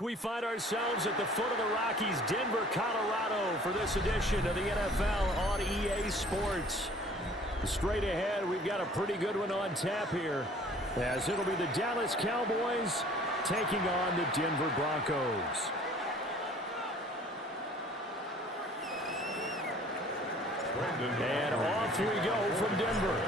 We find ourselves at the foot of the Rockies, Denver, Colorado, for this edition of the NFL on EA Sports. Straight ahead, we've got a pretty good one on tap here, as it'll be the Dallas Cowboys taking on the Denver Broncos. And off we go from Denver.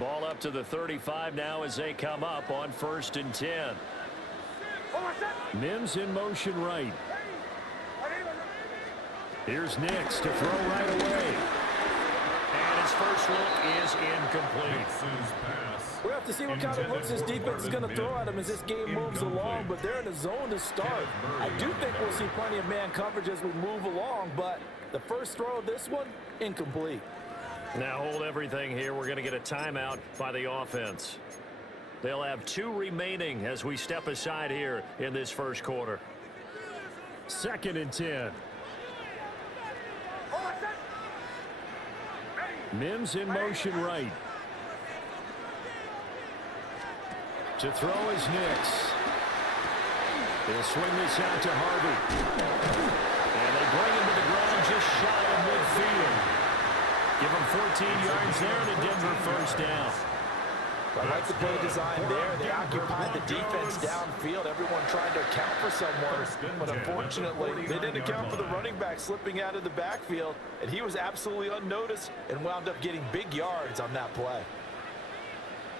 Ball up to the 35 now as they come up on 1st and 10. Mims in motion right. Here's Nix to throw right away. And his first look is incomplete. We'll have to see what kind of looks this defense is going to throw at him as this game moves along, but they're in a zone to start. I do think we'll see plenty of man coverage as we move along, but the first throw of this one, incomplete. Now hold everything here. We're going to get a timeout by the offense. They'll have 2 remaining as we step aside here in this first quarter. 2nd and 10. Mims in motion right. To throw is Nix. He'll swing this out to Harvey. And they bring him to the ground just shy of midfield. Give him 14 yards there and a Denver first down. I like the play design there. They occupied the defense downfield. Everyone trying to account for someone. But unfortunately, they didn't account for the running back slipping out of the backfield. And he was absolutely unnoticed and wound up getting big yards on that play.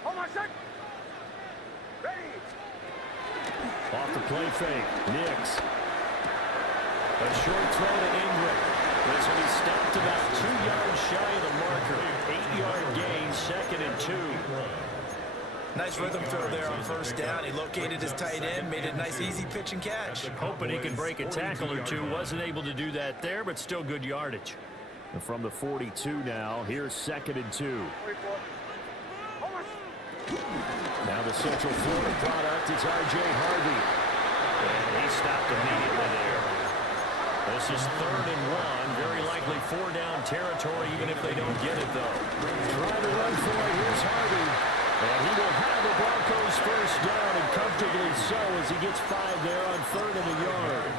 Hold on a sec. Ready. Off the play fake. Nix. A short throw to Ingram. This one he stopped about 2 yards shy of the marker. 8-yard gain, 2nd and 2. Nice rhythm throw there on 1st down. He located his tight end, made a nice easy pitch and catch. Hoping he could break a tackle or two. Wasn't able to do that there, but still good yardage. And from the 42 now, here's 2nd and 2. Now the Central Florida product is R.J. Harvey. And he stopped immediately there. This is 3rd and 1. Very likely 4-down territory, even if they don't get it, though. Trying to run for it. Here's Harvey. And he will have the Broncos first down, and comfortably so, as he gets 5 there on 3rd and a yard.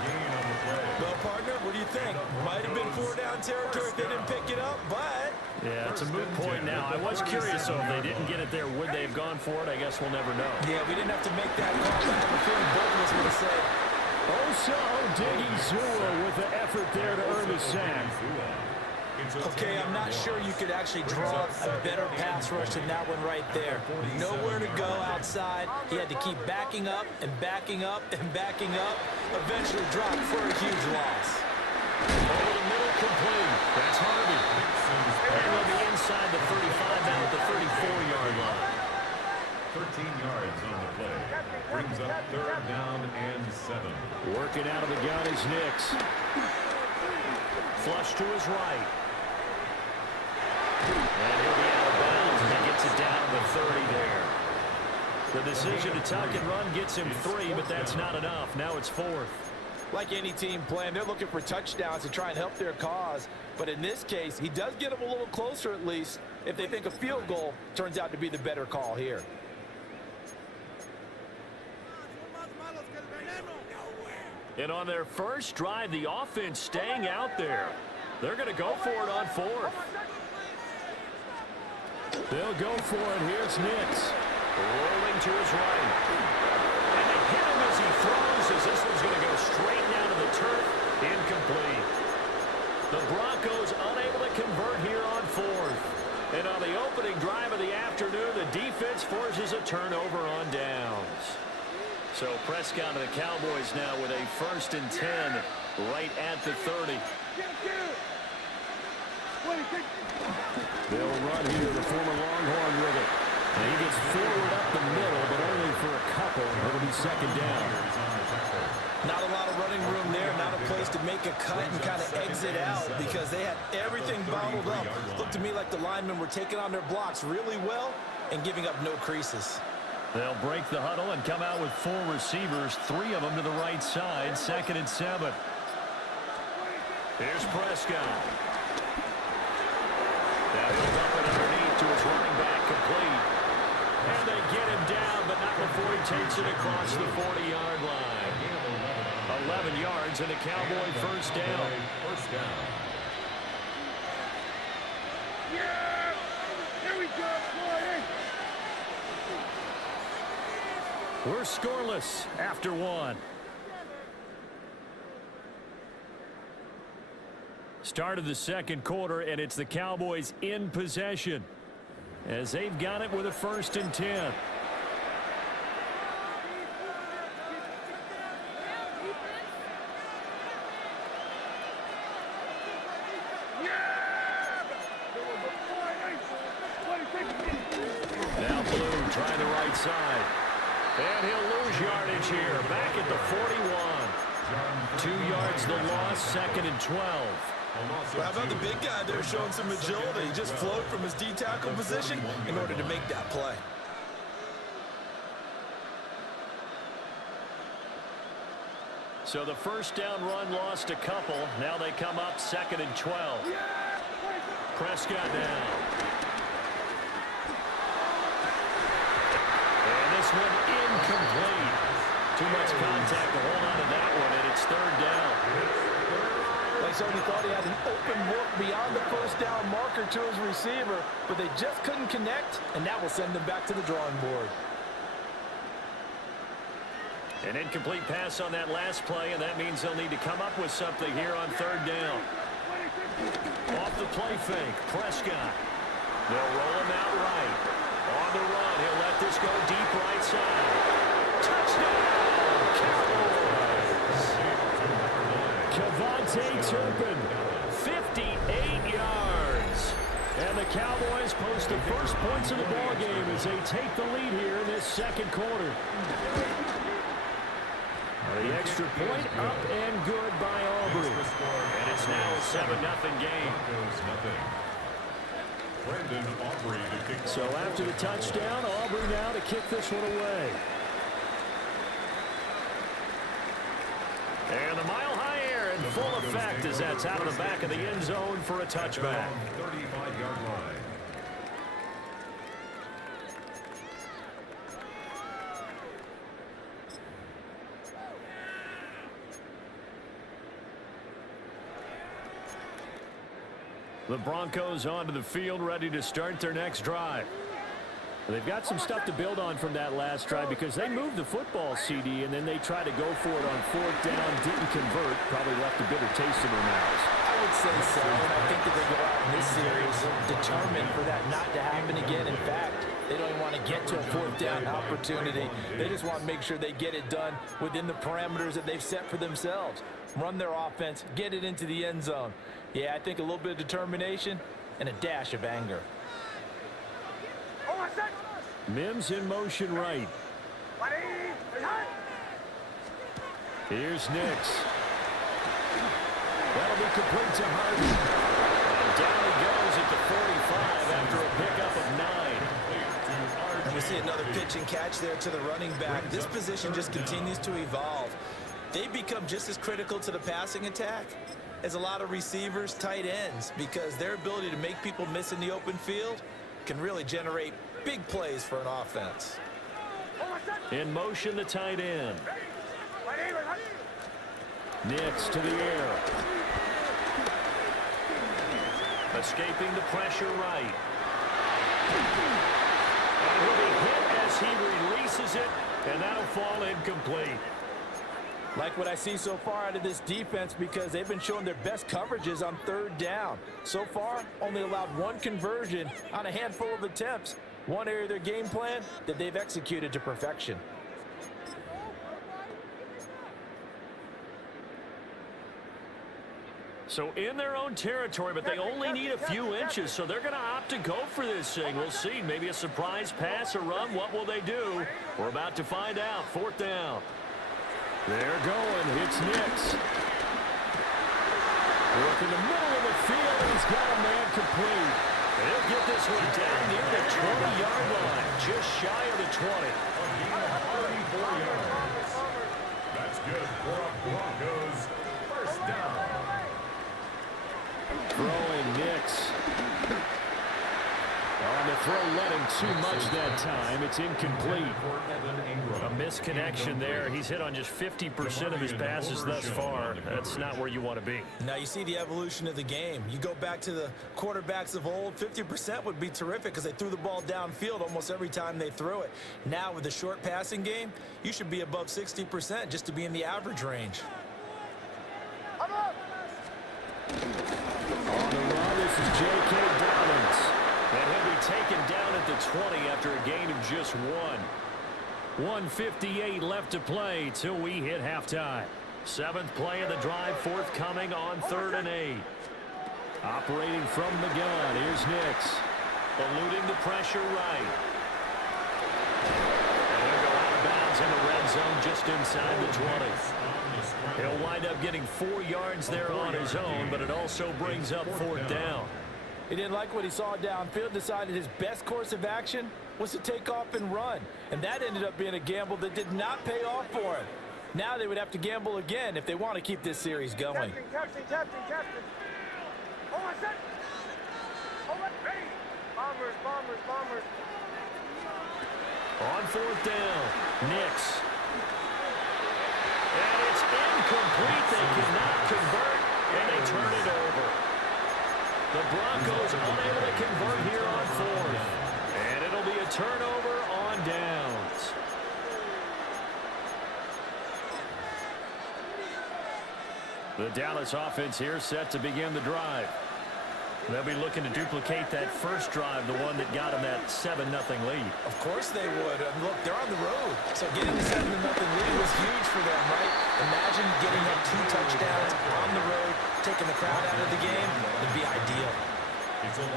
Well, partner, what do you think? Might have been 4-down territory if they didn't pick it up, but... Yeah, it's a moot point now. I was curious, though, if they didn't get it there, would they have gone for it? I guess we'll never know. Yeah, we didn't have to make that call, but I have a feeling both of us would have said... Oso digging Zua with the effort there to earn the sack. Okay, I'm not sure you could actually draw a better pass rush than that one right there. Nowhere to go outside. He had to keep backing up and backing up and backing up. Eventually dropped for a huge loss. Over the middle, complete. That's Harvey. And they'll be inside the 35 now at the 34-yard line. 13 yards on the play. Brings up 3rd down and 7. Working out of the gun is Nix. Flush to his right. And he'll be out of bounds as he gets it down to the 30 there. The decision to tuck and run gets him 3, but that's not enough. Now it's 4th. Like any team playing, they're looking for touchdowns to try and help their cause. But in this case, he does get them a little closer at least if they think a field goal turns out to be the better call here. And on their first drive, the offense staying out there. They're going to go for it on 4th. They'll go for it. Here's Nix. Rolling to his right. And they hit him as he throws, as this one's going to go straight down to the turf. Incomplete. The Broncos unable to convert here on 4th. And on the opening drive of the afternoon, the defense forces a turnover on downs. So Prescott and the Cowboys now with a 1st and 10 right at the 30. They'll run here, the former Longhorn with it. And he gets forward up the middle, but only for a couple. It'll be 2nd down. Not a lot of running room there, not a place to make a cut and kind of exit out because they had everything bottled up. Looked to me like the linemen were taking on their blocks really well and giving up no creases. They'll break the huddle and come out with 4 receivers, 3 of them to the right side, 2nd and 7. Here's Prescott. Now he'll dump it underneath to his running back, complete. And they get him down, but not before he takes it across the 40-yard line. 11 yards and a Cowboy first down. Yeah! Here we go, boy! We're scoreless after 1. Start of the second quarter, and it's the Cowboys in possession as they've got it with a 1st and 10. Now Blue trying the right side. And he'll lose yardage here. Back at the 41. 2 yards the loss, 2nd and 12. Well, how about the big guy there showing some agility? He just flowed from his D-tackle position in order to make that play. So the first down run lost a couple. Now they come up 2nd and 12. Prescott down. And this one incomplete. Too much contact to hold on to that one, and it's 3rd down. Like somebody thought he had an open look beyond the first down marker to his receiver, but they just couldn't connect, and that will send them back to the drawing board. An incomplete pass on that last play, and that means they'll need to come up with something here on 3rd down. Off the play fake, Prescott. They'll roll him out right. On the run, he'll let this go deep right side. Touchdown, Cowboys! Kevontae Turpin, 58 yards. And the Cowboys post the first points of the ballgame as they take the lead here in this second quarter. The extra point up and good by Aubrey. And it's now a 7-0 game. So after the touchdown, Aubrey now to kick this one away. And the mile-high air in full effect as that's out of the back of the end zone for a touchback. 35-yard line. The Broncos onto the field, ready to start their next drive. They've got some stuff to build on from that last drive because they moved the football, CD, and then they tried to go for it on 4th down, didn't convert, probably left a bitter taste in their mouths. I would say so, and I think that they go out in this series determined for that not to happen again. In fact, they don't even want to get to a 4th down opportunity. They just want to make sure they get it done within the parameters that they've set for themselves. Run their offense, get it into the end zone. Yeah, I think a little bit of determination and a dash of anger. Mims in motion right. Here's Nix. That'll be complete to Harden. And down he goes at the 45 after a pickup of 9. And we see another pitch and catch there to the running back. This position just continues to evolve. They become just as critical to the passing attack as a lot of receivers, tight ends, because their ability to make people miss in the open field can really generate big plays for an offense. In motion, the tight end. Nix to the air. Escaping the pressure right. And he'll be hit as he releases it, and that'll fall incomplete. Like what I see so far out of this defense because they've been showing their best coverages on 3rd down. So far, only allowed 1 conversion on a handful of attempts. One area of their game plan that they've executed to perfection. So in their own territory, but they only need a few inches, so they're going to opt to go for this thing. We'll see. Maybe a surprise pass or run. What will they do? We're about to find out. 4th down. They're going. It's Nix. Work in the middle of the field. He's got a man complete. He'll get this one down near the 20-yard line. Just shy of the 20. 34 yards. That's good for a Broncos first down. Throwing Nix. On the throw, letting too much that time. It's incomplete. A misconnection there. He's hit on just 50% of his passes thus far. That's not where you want to be. Now you see the evolution of the game. You go back to the quarterbacks of old, 50% would be terrific because they threw the ball downfield almost every time they threw it. Now with the short passing game, you should be above 60% just to be in the average range. On the run, this is J.K. Dobbins. And he'll be taken down at the 20 after a gain of just one. 1:58 left to play till we hit halftime. Seventh play of the drive forthcoming on 3rd and 8. Operating from the gun, here's Nix. Eluding the pressure right. And he'll go out of bounds in the red zone just inside the 20. He'll wind up getting 4 yards there on his own, but it also brings up 4th down. He didn't like what he saw downfield, decided his best course of action was to take off and run. And that ended up being a gamble that did not pay off for him. Now they would have to gamble again if they want to keep this series going. Captain. Hold on, set. Hold on, ready. Bombers. On 4th down, Nix. And it's incomplete. They cannot convert, and they turn it over. The Broncos unable to convert here on 4th. And it'll be a turnover on downs. The Dallas offense here set to begin the drive. They'll be looking to duplicate that first drive, the one that got them that 7-0 lead. Of course they would. Look, they're on the road. So getting the 7-0 lead was huge for them, right? Imagine getting up 2 touchdowns on the road, taking the crowd out of the game. It'd be ideal.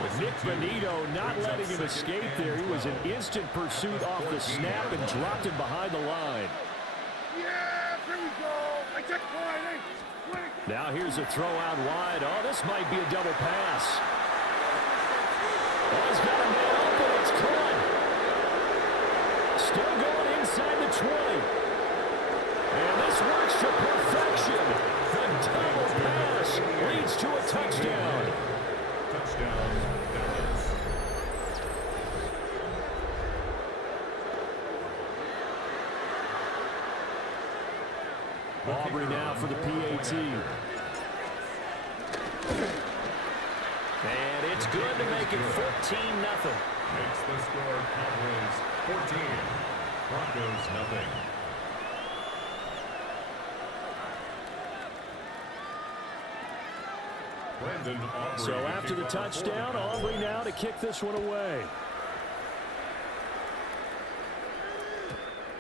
With Nick Benito not letting him escape there, he was in instant pursuit off the snap and dropped him behind the line. Yeah, here we go. I check line, eh? Now here's a throw out wide. Oh, this might be a double pass. Oh, he's got a man open. It's caught. Still going inside the 20. And this works to perfection. The double pass leads to a touchdown. Touchdown, Dallas. Aubrey now for the PAT. And it's good to make it 14-0. Makes the score Cowboys 14, Broncos nothing. So after the touchdown, Aubrey now to kick this one away.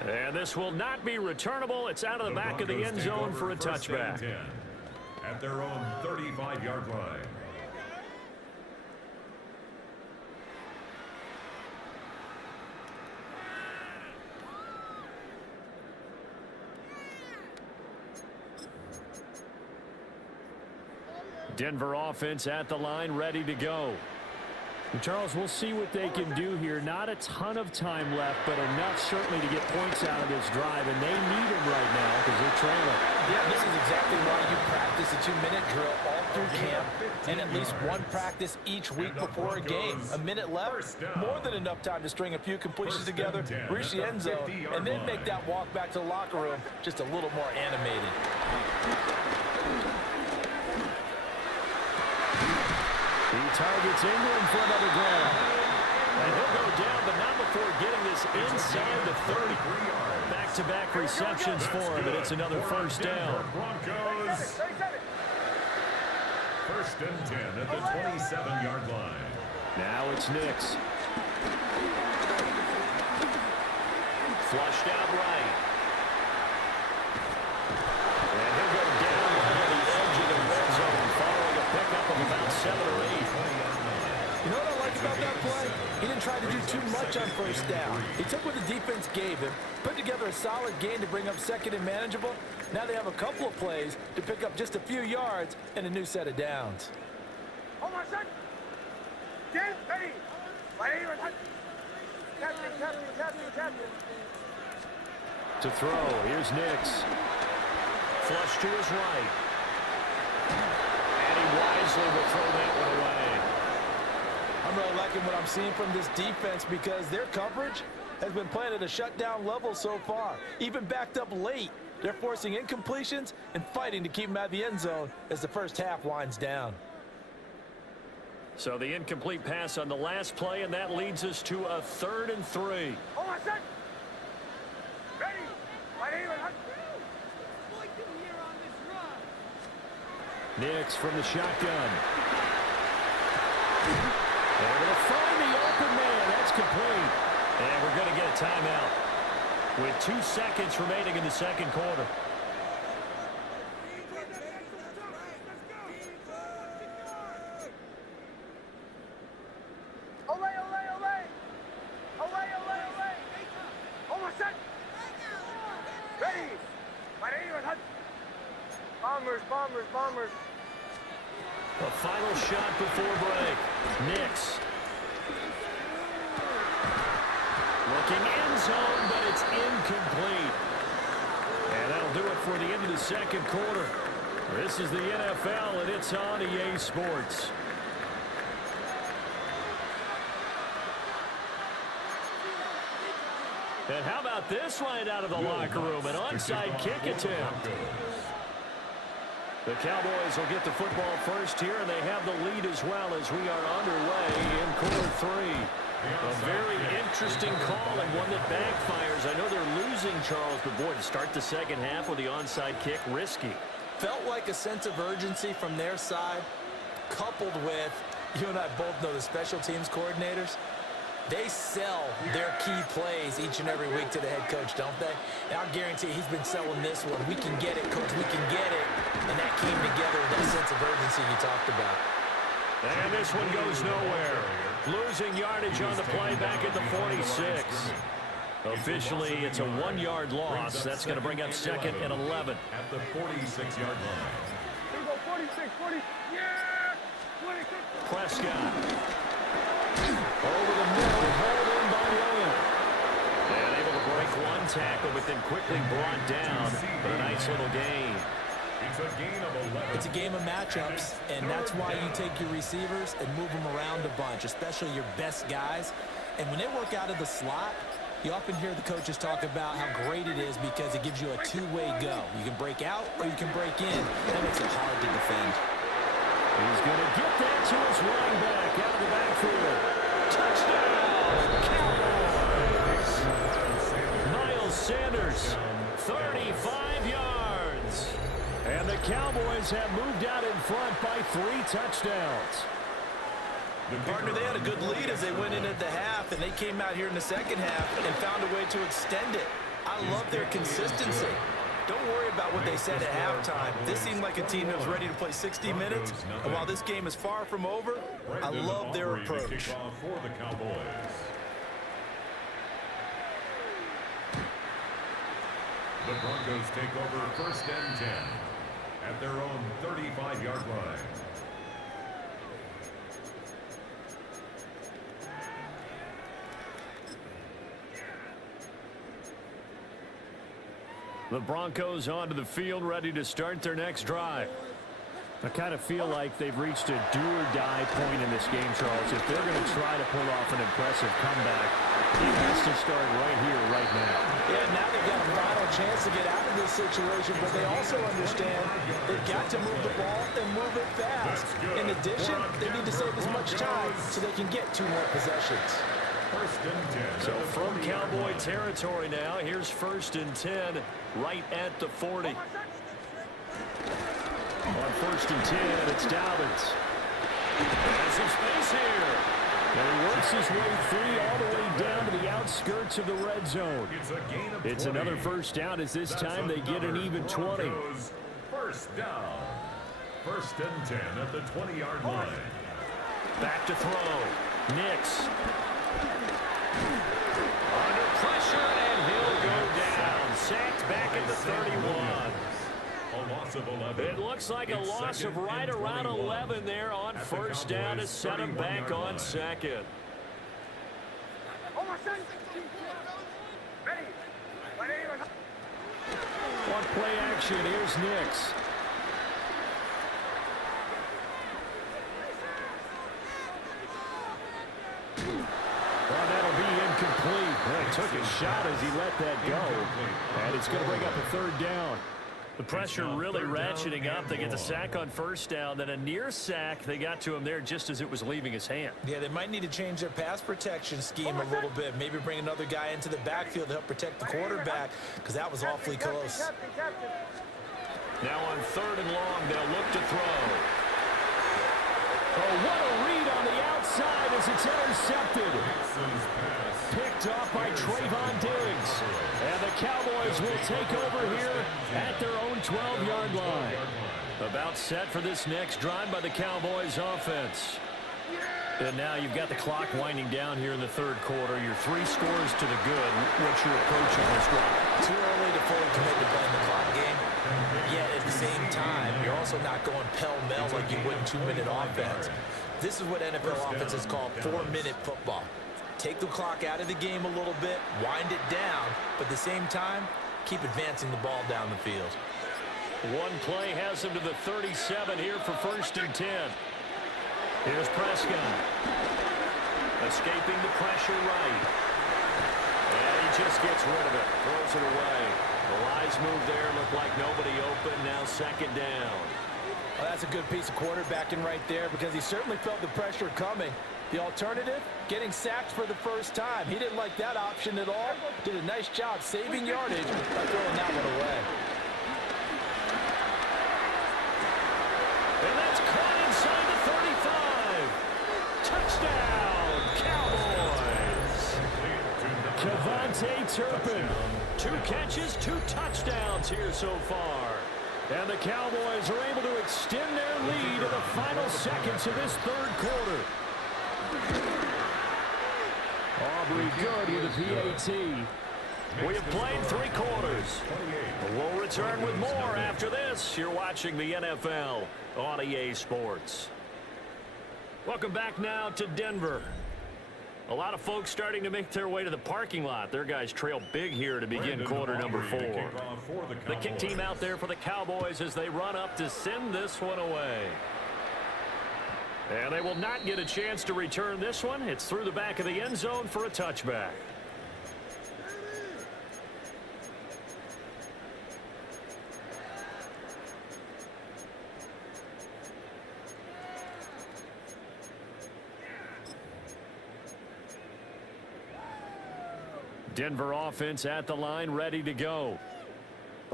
And this will not be returnable. It's out of the back of the end zone for a touchback. At their own 35-yard line. Denver offense at the line, ready to go. And Charles, we'll see what they can do here. Not a ton of time left, but enough certainly to get points out of this drive, and they need them right now because they're trailing. Yeah, this is exactly why you practice a 2-minute drill all through camp and at least one practice each week before a game. A minute left, more than enough time to string a few completions together, reach the end zone, and then make that walk back to the locker room just a little more animated. He targets Ingram for another grab. And he'll go down, but not before getting this inside the 30. Back-to-back receptions for him, and it's another first down. Broncos. First and 10 at the 27-yard line. Now it's Nix. Flushed out right. And he'll go down on the edge of the red zone following a pickup of about 7 or 8. You know what I like about that play? He didn't didn't try to do too much on first down. He took what the defense gave him, put together a solid gain to bring up second and manageable. Now they have a couple of plays to pick up just a few yards and a new set of downs. Hold on, son. Get ready. Right here. Captain. To throw, here's Nix. Flush to his right. And he wisely will throw that one away. I'm really liking what I'm seeing from this defense because their coverage has been playing at a shutdown level so far. Even backed up late, they're forcing incompletions and fighting to keep them out of the end zone as the first half winds down. So the incomplete pass on the last play, and that leads us to a 3rd and 3. Hold on, son. Ready. Right here. Nix from the shotgun. Able to find the open man. That's complete. And we're going to get a timeout with 2 seconds remaining in the second quarter. Hold on, son. Ready. Right here. Bombers. A final shot before break. Nix. Looking end zone, but it's incomplete. And that'll do it for the end of the second quarter. This is the NFL, and it's on EA Sports. And how about this right out of the locker room? An onside kick attempt. The Cowboys will get the football first here, and they have the lead as well as we are underway in quarter 3. A very interesting call and one that backfires. I know they're losing, Charles, but boy, to start the second half with the onside kick, risky. Felt like a sense of urgency from their side, coupled with, you and I both know the special teams coordinators. They sell their key plays each and every week to the head coach, don't they? And I'll guarantee he's been selling this one. We can get it, coach, we can get it. And that came together with that sense of urgency you talked about. And this one goes nowhere. Losing yardage on the play back at the 46. Officially, it's a 1-yard loss. That's going to bring up 2nd and 11. At the 46-yard line. Here we go, 46. Yeah! 46. Prescott. Over the middle, hauled in by Williams. And able to break one tackle, but then quickly brought down for a nice little gain. It's a gain of 11. It's a game of matchups, and that's why you take your receivers and move them around a bunch, especially your best guys. And when they work out of the slot, you often hear the coaches talk about how great it is because it gives you a two-way go. You can break out or you can break in. That makes it hard to defend. He's going to get that to his running back out of the backfield. Touchdown, Cowboys! Miles Sanders, 35 yards. And the Cowboys have moved out in front by 3 touchdowns. Partner, they had a good lead as they went in at the half, and they came out here in the second half and found a way to extend it. I love their consistency. Don't worry about what they said at halftime. This seemed like a team that was ready to play 60 minutes, and while this game is far from over, I love their approach. For the Cowboys. The Broncos take over 1st and 10 at their own 35-yard line. The Broncos onto the field, ready to start their next drive. I kind of feel like they've reached a do-or-die point in this game, Charles. If they're going to try to pull off an impressive comeback, it has to start right here, right now. Yeah, now they've got a final chance to get out of this situation, but they also understand they've got to move the ball and move it fast. In addition, they need to save as much time so they can get 2 more possessions. 1st and 10. So from Cowboy territory now, here's 1st and 10 right at the 40. On 1st and 10, it's Dobbins. Has some space here. And he works his way free all the way down to the outskirts of the red zone. It's another first down as this time they get an even 20. First down. 1st and 10 at the 20-yard line. Back to throw. Nix. Under pressure, and he'll go down. Sacked back at the 31. A loss of 11. It looks like a loss of right around 11 there on first down to set him back on second. On play action, here's Nix. Well, that'll be incomplete. Well, he took a shot as he let that go. And it's going to bring up a third down. The pressure really ratcheting up. They get the sack on first down. Then a near sack. They got to him there just as it was leaving his hand. Yeah, they might need to change their pass protection scheme a little bit. Maybe bring another guy into the backfield to help protect the quarterback, because that was awfully close. Now on third and long, they'll look to throw. Oh, what a read on the outside as it's intercepted. Picked off by Trayvon Diggs. And the Cowboys will take over here at their own 12-yard line. About set for this next drive by the Cowboys offense. And now you've got the clock winding down here in the third quarter. Your 3 scores to the good. What's your approach on this drive? Too early to fully commit to playing the clock game. Yet at the same time, you're also not going pell-mell like you would in 2-minute offense. This is what NFL offenses call 4-minute football. Take the clock out of the game a little bit, wind it down, but at the same time, keep advancing the ball down the field. One play has him to the 37 here for first and 10. Here's Prescott. Escaping the pressure right. And he just gets rid of it. Throws it away. The wise move there. Looked like nobody open. Now second down. Well, that's a good piece of quarterbacking right there, because he certainly felt the pressure coming. The alternative, getting sacked for the first time. He didn't like that option at all. Did a nice job saving yardage by throwing that one away. And that's caught inside the 35. Touchdown, Cowboys. Kevontae Turpin. 2 catches, 2 touchdowns here so far. And the Cowboys are able to extend their lead in the final seconds of this third quarter. Aubrey good with a PAT. We have played 3 quarters. We'll return with more after this. You're watching the NFL on EA Sports. Welcome back now to Denver. A lot of folks starting to make their way to the parking lot. Their guys trail big here to begin quarter number 4. The kick team out there for the Cowboys as they run up to send this one away. And they will not get a chance to return this one. It's through the back of the end zone for a touchback. Denver offense at the line, ready to go.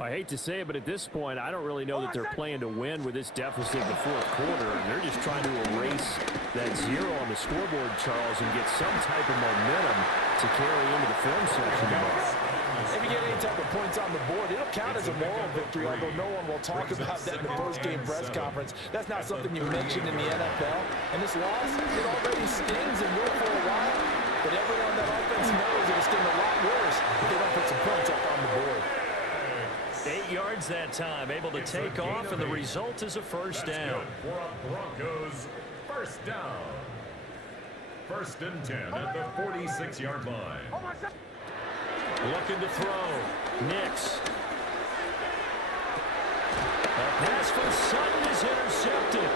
I hate to say it, but at this point, I don't really know that they're playing to win with this deficit in the fourth quarter. They're just trying to erase that 0 on the scoreboard, Charles, and get some type of momentum to carry into the film section tomorrow. If you get any type of points on the board, it'll count as a moral victory, although no one will talk about that in the post-game press conference. That's not something you mentioned in the NFL. And this loss, it already stings and will for a while. But everyone on that offense knows it'll sting a lot worse if they don't put some points up on the board. 8 yards that time, able to take off, and the result is a first down. For a Broncos first down. First and 10 at the 46-yard line. Looking to throw. Nix. A pass from Sutton is intercepted.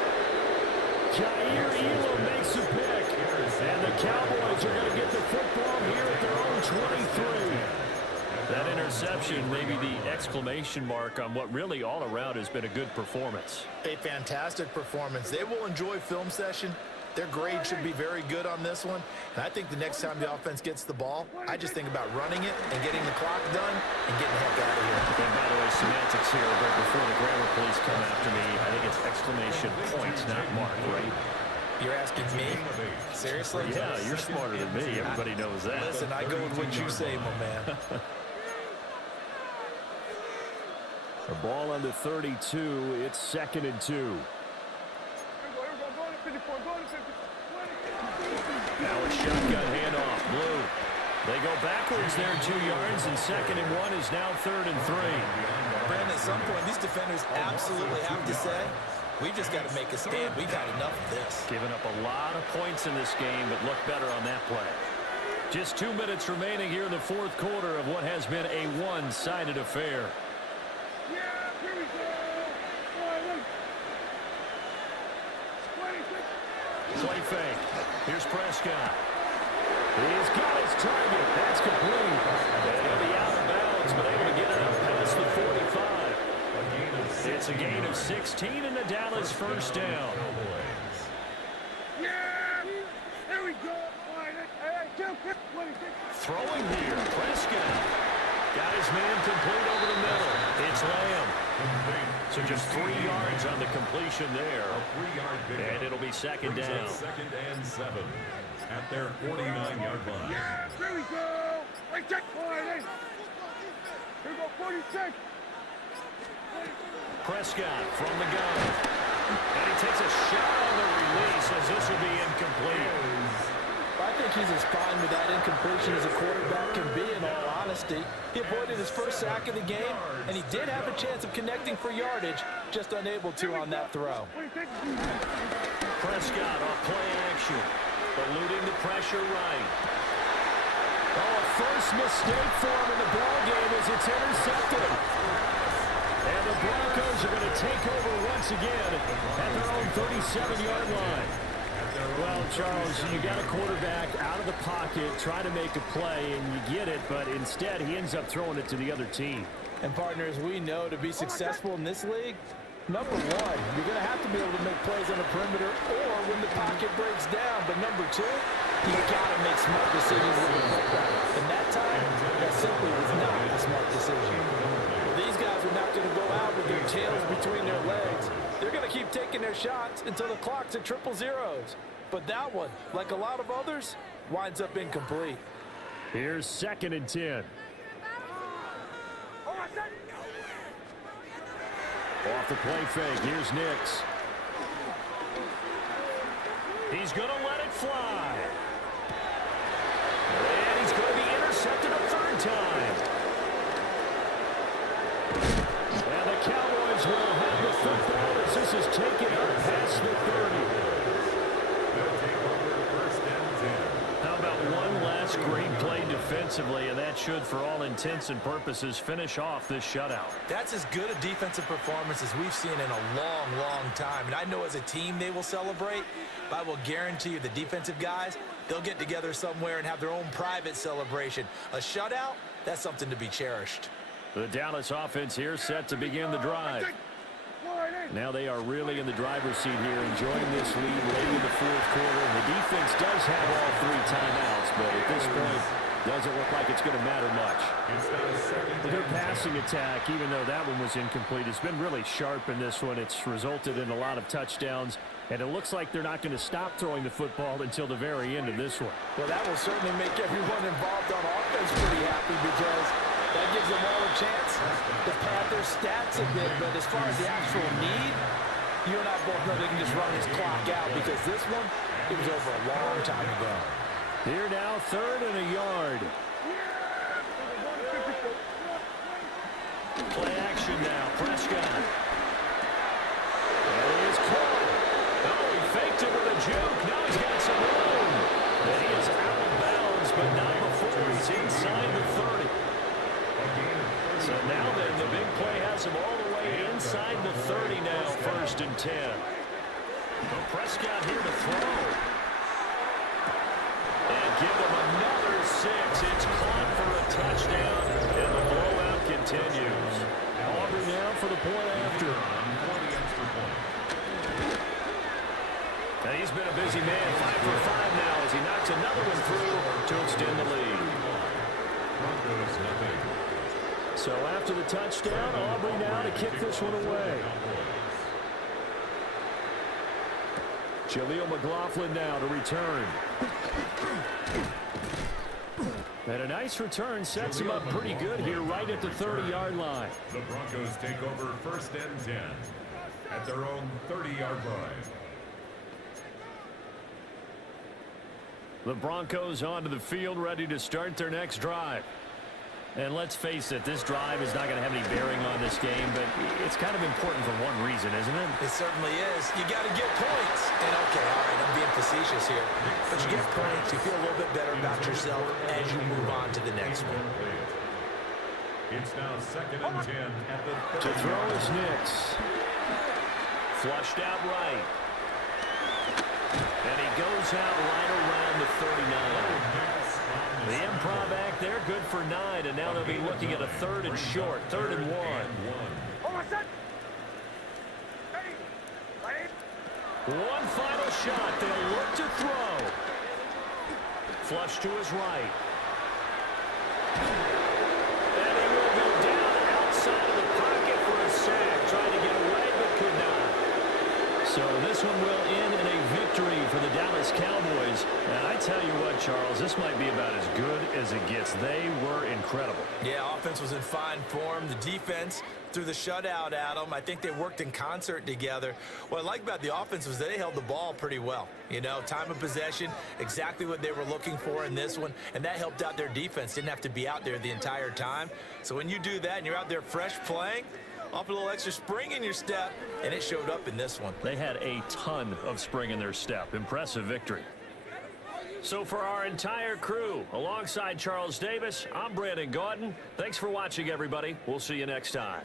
Jair Elam makes a pick. And the Cowboys are going to get the football here at their own 23. That interception may be the exclamation mark on what really all around has been a good performance. A fantastic performance. They will enjoy film session. Their grade should be very good on this one. And I think the next time the offense gets the ball, I just think about running it and getting the clock done and getting the heck out of here. And by the way, semantics here, but before the grammar police come after me, I think it's exclamation points, not mark, right? You're asking me? Seriously? Yeah, you're smarter than me. Everybody knows that. Listen, I go with what you say, my man. The ball on the 32. It's 2nd and 2. Now a shotgun handoff. Blue. They go backwards there 2 yards, and 2nd and 1 is now 3rd and 3. Brandon, at some point, these defenders absolutely have to say, we've just got to make a stand. We've had enough of this. Giving up a lot of points in this game, but look better on that play. Just 2 minutes remaining here in the 4th quarter of what has been a one-sided affair. Play fake. Here's Prescott. He's got his target. That's complete. And he'll be out of bounds, but able to get it up past the 45. It's a gain of 16 and the Dallas first down. There we go. Throwing here. Prescott. Got his man complete over the middle. It's Lamb. So just 3 yards on the completion there. And it'll be 2nd down. 2nd and 7 at their 49-yard line. There we go. Wait, check. Here we go, 46. Prescott from the gun. And he takes a shot on the release as this will be incomplete. I think he's as fine with that incompletion as a quarterback can be, in all honesty. He avoided his first sack of the game, and he did have a chance of connecting for yardage, just unable to on that throw. Prescott off play action, eluding the pressure right. Oh, a first mistake for him in the ball game as it's intercepted. And the Broncos are going to take over once again at their own 37-yard line. Well, Charles, you got a quarterback out of the pocket, try to make a play, and you get it, but instead he ends up throwing it to the other team. And partners, we know to be successful in this league, number one, you're going to have to be able to make plays on the perimeter or when the pocket breaks down. But number two, you got to make smart decisions with the football. And that time, that simply was not a smart decision. These guys are not going to go out with their tails between their legs. They're going to keep taking their shots until the clock's at 000. But that one, like a lot of others, winds up incomplete. Here's 2nd and 10. Off the play fake, here's Nix. He's going to let it fly. And he's going to be intercepted a 3rd time. And the Cowboys will have the football as this is taken up past the 30. How about one last great play defensively, and that should, for all intents and purposes, finish off this shutout. That's as good a defensive performance as we've seen in a long, long time. And I know as a team they will celebrate, but I will guarantee you the defensive guys, they'll get together somewhere and have their own private celebration. A shutout, that's something to be cherished. The Dallas offense here set to begin the drive. Now they are really in the driver's seat here, enjoying this lead late in the 4th quarter. And the defense does have all 3 timeouts, but at this point, doesn't look like it's going to matter much. Their passing attack, even though that one was incomplete, has been really sharp in this one. It's resulted in a lot of touchdowns, and it looks like they're not going to stop throwing the football until the very end of this one. Well, that will certainly make everyone involved on offense pretty happy because that gives them all a chance to pad their stats a bit. But as far as the actual need, you and I both know they can just run this clock out because this one, it was over a long time ago. Here now, 3rd and a yard. Play action now, Prescott. And he is caught. Oh, he faked it with a juke. Now he's got some room. And he is out of bounds, but not before he's inside the 30. So now then, the big play has him all the way inside the 30 now, 1st and 10. So Prescott here to throw. And give them another 6. It's caught for a touchdown, and the blowout continues. Aubrey now for the point after. And he's been a busy man, 5 for 5 now as he knocks another one through to extend the lead. So after the touchdown, Aubrey now to kick this one away. Jaleel McLaughlin now to return. And a nice return sets him up pretty good here right at the 30-yard line. The Broncos take over 1st and 10 at their own 30-yard line. The Broncos onto the field, ready to start their next drive. And let's face it, this drive is not going to have any bearing on this game, but it's kind of important for one reason, isn't it? It certainly is. You got to get points. And okay, all right, I'm being facetious here. But you get points, you feel a little bit better about yourself as you move on to the next one. It's now 2nd and 10 at the 30. To throw is Nix. Flushed out right. And he goes out right around the 39. The improv act there, good for 9, and now they'll be looking at a 3rd and short, 3rd and 1. One final shot. They'll look to throw. Flush to his right. And he will go down outside of the pocket for a sack. Trying to get away, but could not. So this one will end in a victory for the Dallas Cowboys. And I tell you what, Charles, this might be about as good as it gets. They were incredible. Yeah, offense was in fine form. The defense threw the shutout at them. I think they worked in concert together. What I like about the offense was they held the ball pretty well. You know, time of possession, exactly what they were looking for in this one, and that helped out their defense. Didn't have to be out there the entire time. So when you do that and you're out there fresh playing, off a little extra spring in your step, and it showed up in this one. They had a ton of spring in their step. Impressive victory. So for our entire crew, alongside Charles Davis, I'm Brandon Gaudin. Thanks for watching, everybody. We'll see you next time.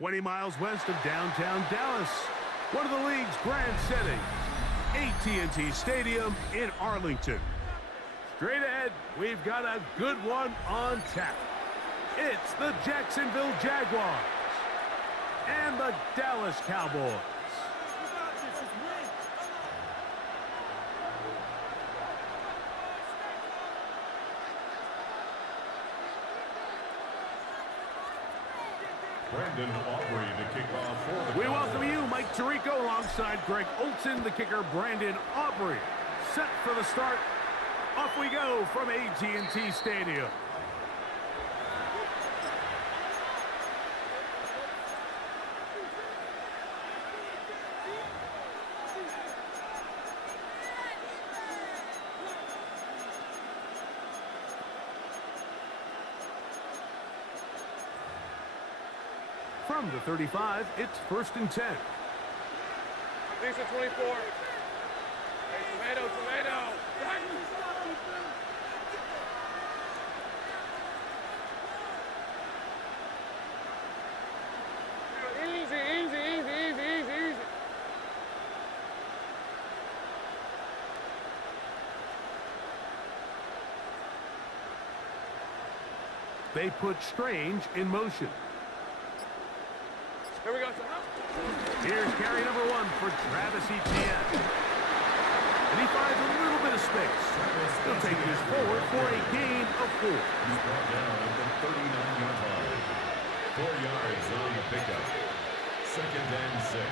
20 miles west of downtown Dallas. One of the league's grand settings, AT&T Stadium in Arlington. Straight ahead, we've got a good one on tap. It's the Jacksonville Jaguars and the Dallas Cowboys. Brandon Aubrey to kick off for the We Cowboys. welcome you, Mike Tirico, alongside Greg Olson, the kicker, Brandon Aubrey. Set for the start. Off we go from AT&T Stadium. From the 35, it's 1st and 10. Lisa 24. Hey, tomato. Easy. They put Strange in motion. Here we go. Here's carry number 1 for Travis Etienne. And he finds a little bit of space. He'll take this forward for a gain of 4. He's brought down at the 39-yard line. 4 yards on the pickup. 2nd and 6.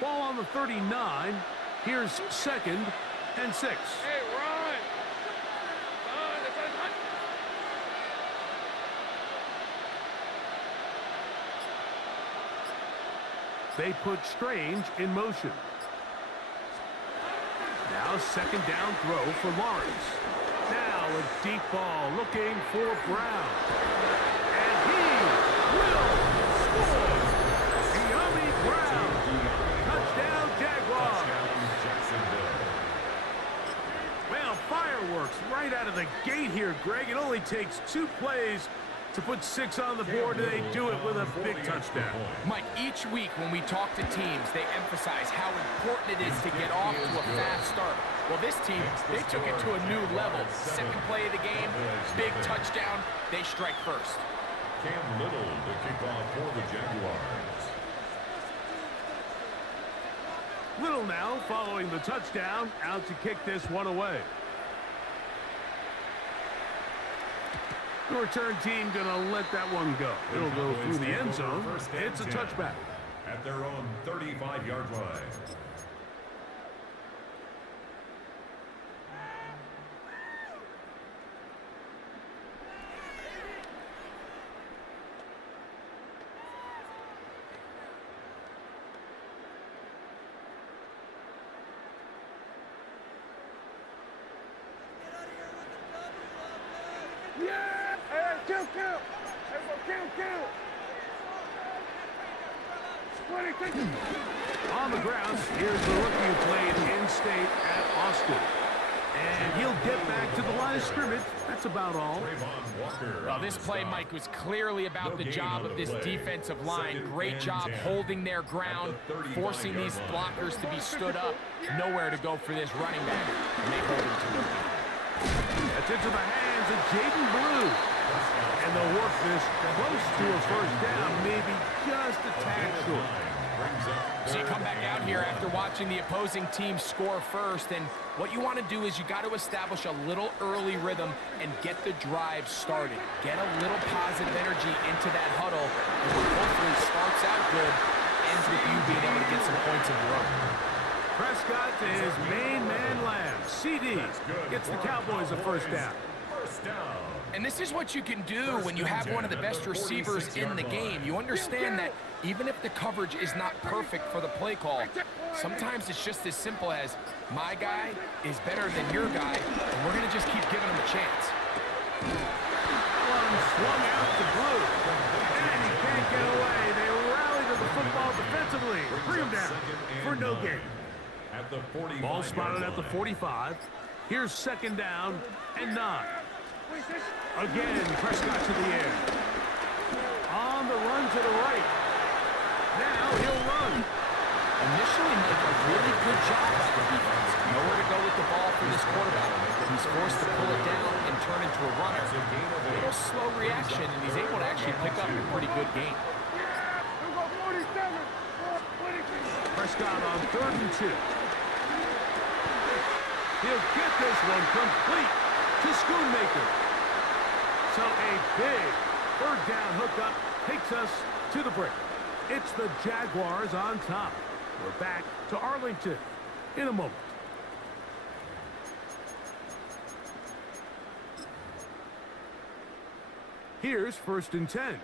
Ball on the 39. Here's 2nd and 6. Hey, run. They put Strange in motion. Now 2nd down throw for Lawrence. Now a deep ball looking for Brown. And he will score. Gianni Brown. Touchdown Jaguars. Well, fireworks right out of the gate here, Greg. It only takes 2 plays to put 6 on the board, and they do it with a big touchdown. Mike, each week when we talk to teams, they emphasize how important it is to get off to a fast start. Well, this team, they took it to a new level. 2nd play of the game, big touchdown, they strike first. Cam Little to kick off for the Jaguars. Little now following the touchdown, out to kick this one away. The return team gonna let that one go. It'll go through the end zone. It's a touchback. At their own 35-yard line. On the ground, here's the rookie who played in-state at Austin. And he'll get back to the line of scrimmage. That's about all. Well, this play, Mike, was clearly about the job of this defensive line. Great job holding their ground, forcing these blockers to be stood up. Nowhere to go for this running back, and they hold him to it. That's into the hands of Jaden Blue. And they'll work this close to a 1st down, maybe just a tad short. So you come back out here after watching the opposing team score first, and what you want to do is you got to establish a little early rhythm and get the drive started. Get a little positive energy into that huddle, and what hopefully starts out good, ends with you being able to get some points of your own. Prescott to his main man Lamb. CD gets the Cowboys a 1st down. And this is what you can do when you have one of the best receivers in the game. You understand that even if the coverage is not perfect for the play call, sometimes it's just as simple as, my guy is better than your guy, and we're going to just keep giving him a chance. One swung out to Blue. And he can't get away. They rally to the football defensively. defensively. Bring him down for no gain. At the 45. Ball spotted at the 45. Here's second down and 9. Again, Prescott to the air. On the run to the right. Now he'll run. Initially, Mike, a really good job by the defense. Nowhere to go with the ball for this quarterback. He's forced to pull it down and turn into a runner. A little slow reaction, and he's able to actually pick up a pretty good gain. Prescott on 3rd and 2. He'll get this one complete to Schoonmaker. So a big 3rd down hookup takes us to the break. It's the Jaguars on top. We're back to Arlington in a moment. Here's 1st and 10.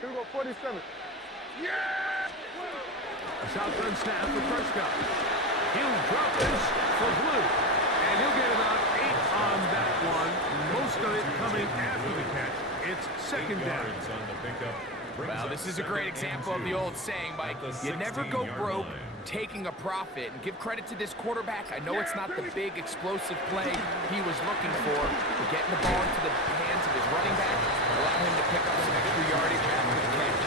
Here we go, 47. A shotgun snap for Prescott. He'll drop this for Blue. And he'll get about 8 on that one. Most of it coming after the catch. It's second down. Well, this is a great example of the old saying, Mike. You never go broke taking a profit. And give credit to this quarterback. I know it's not the big explosive play he was looking for, but getting the ball into the hands of his running back allowed him to pick up some extra yardage after the catch.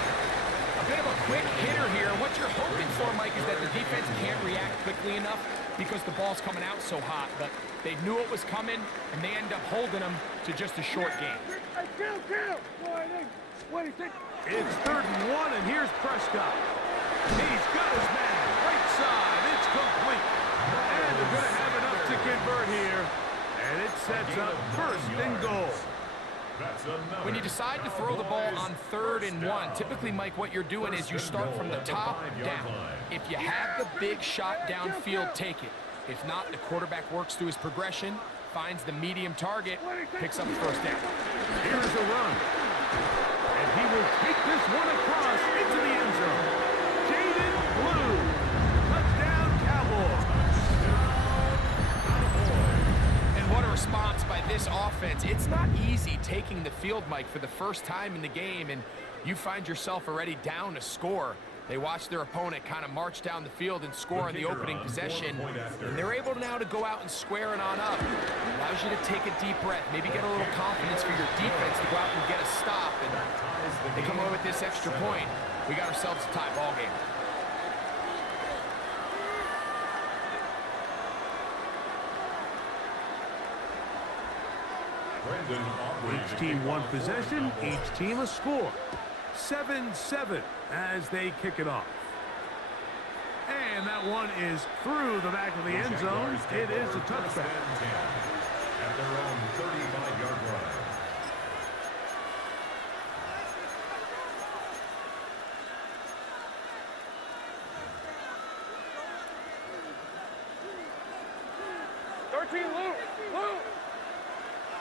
A bit of a quick hitter here. What you're hoping for, Mike, is that the defense can't react quickly enough because the ball's coming out so hot. But they knew it was coming, and they end up holding him to just a short game. It's 3rd and 1, and here's Prescott. He's got his man. Right side. It's complete. And they're going to have enough to convert here. And it sets up 1st and goal. When you decide to throw the ball on 3rd and 1, typically, Mike, what you're doing is you start from the top down. If you have the big shot downfield, take it. If not, the quarterback works through his progression, finds the medium target, picks up the 1st down. Here's a run. And he will take this one across into the end zone. Jaden Blue. Touchdown, Cowboys. And what a response by this offense. It's not easy taking the field, Mike, for the first time in the game, and you find yourself already down a score. They watch their opponent kind of march down the field and score on the opening possession, and they're able now to go out and square it on up. Allows you to take a deep breath, maybe get a little confidence for your defense to go out and get a stop, and they come away with this extra point. We got ourselves a tie ball game. Each team one possession, each team a score. 7-7 as they kick it off. And that one is through the back of the end zone. It is a touchback. At their own 35-yard line. Lou.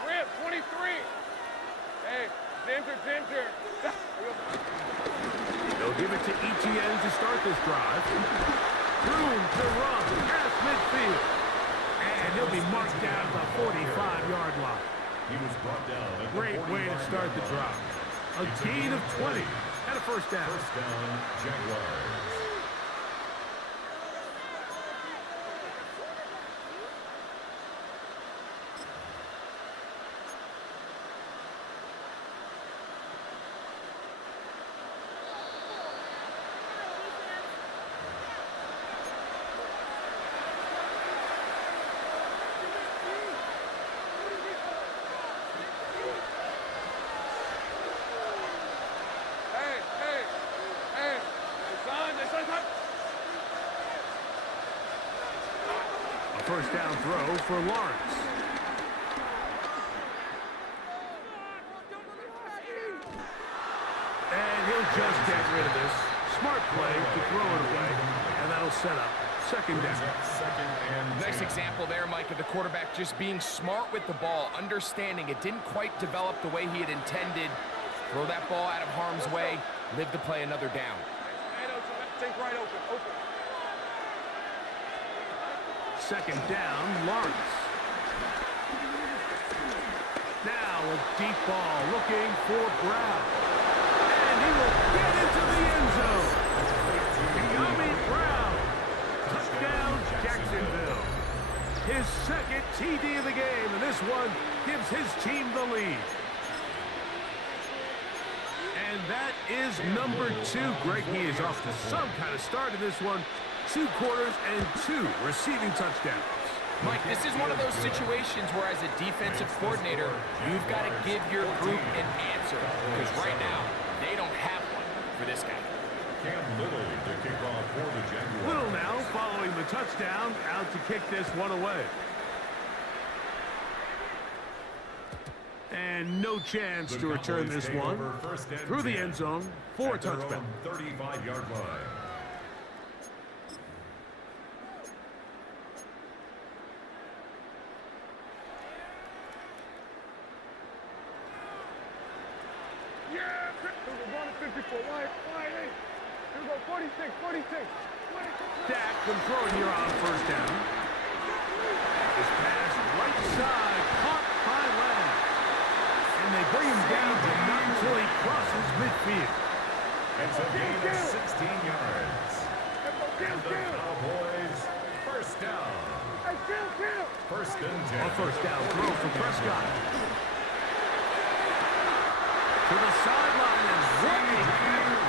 Rip, 23. Hey, Ginger. They'll give it to Etienne to start this drive. Room to run past midfield. And he'll be marked down at the 45-yard line. He was brought down at the Great way to start the drive. A gain of 20 and a 1st down. First down, Jaguars. First down throw for Lawrence. And he'll just get rid of this. Smart play to throw it away. And that'll set up 2nd down. Nice example there, Mike, of the quarterback just being smart with the ball, understanding it didn't quite develop the way he had intended. Throw that ball out of harm's way, live to play another down. Take right open. 2nd down, Lawrence. Now a deep ball looking for Brown. And he will get into the end zone. his team the lead. And that is number 2. Greg, he is off to some kind of start in this one. 2 quarters and 2 receiving touchdowns. Mike, this is one of those situations where as a defensive coordinator, you've got to give your group an answer. Because right now, they don't have one for this guy. Cam Little to kick off for the Jaguars. Little now following the touchdown, out to kick this one away. And no chance to return this one through the end zone for a touchdown. 35-yard line. Yeah, we're 54. Wide 8. Here we go, 46, 46. Dak can throw it here on first down. This pass right side, caught by Lamb. And they bring him down, but not until he crosses midfield. It's a gain of 16 yards. And the Cowboys first down. First and 10. A first down throw for Prescott. To the sideline and running.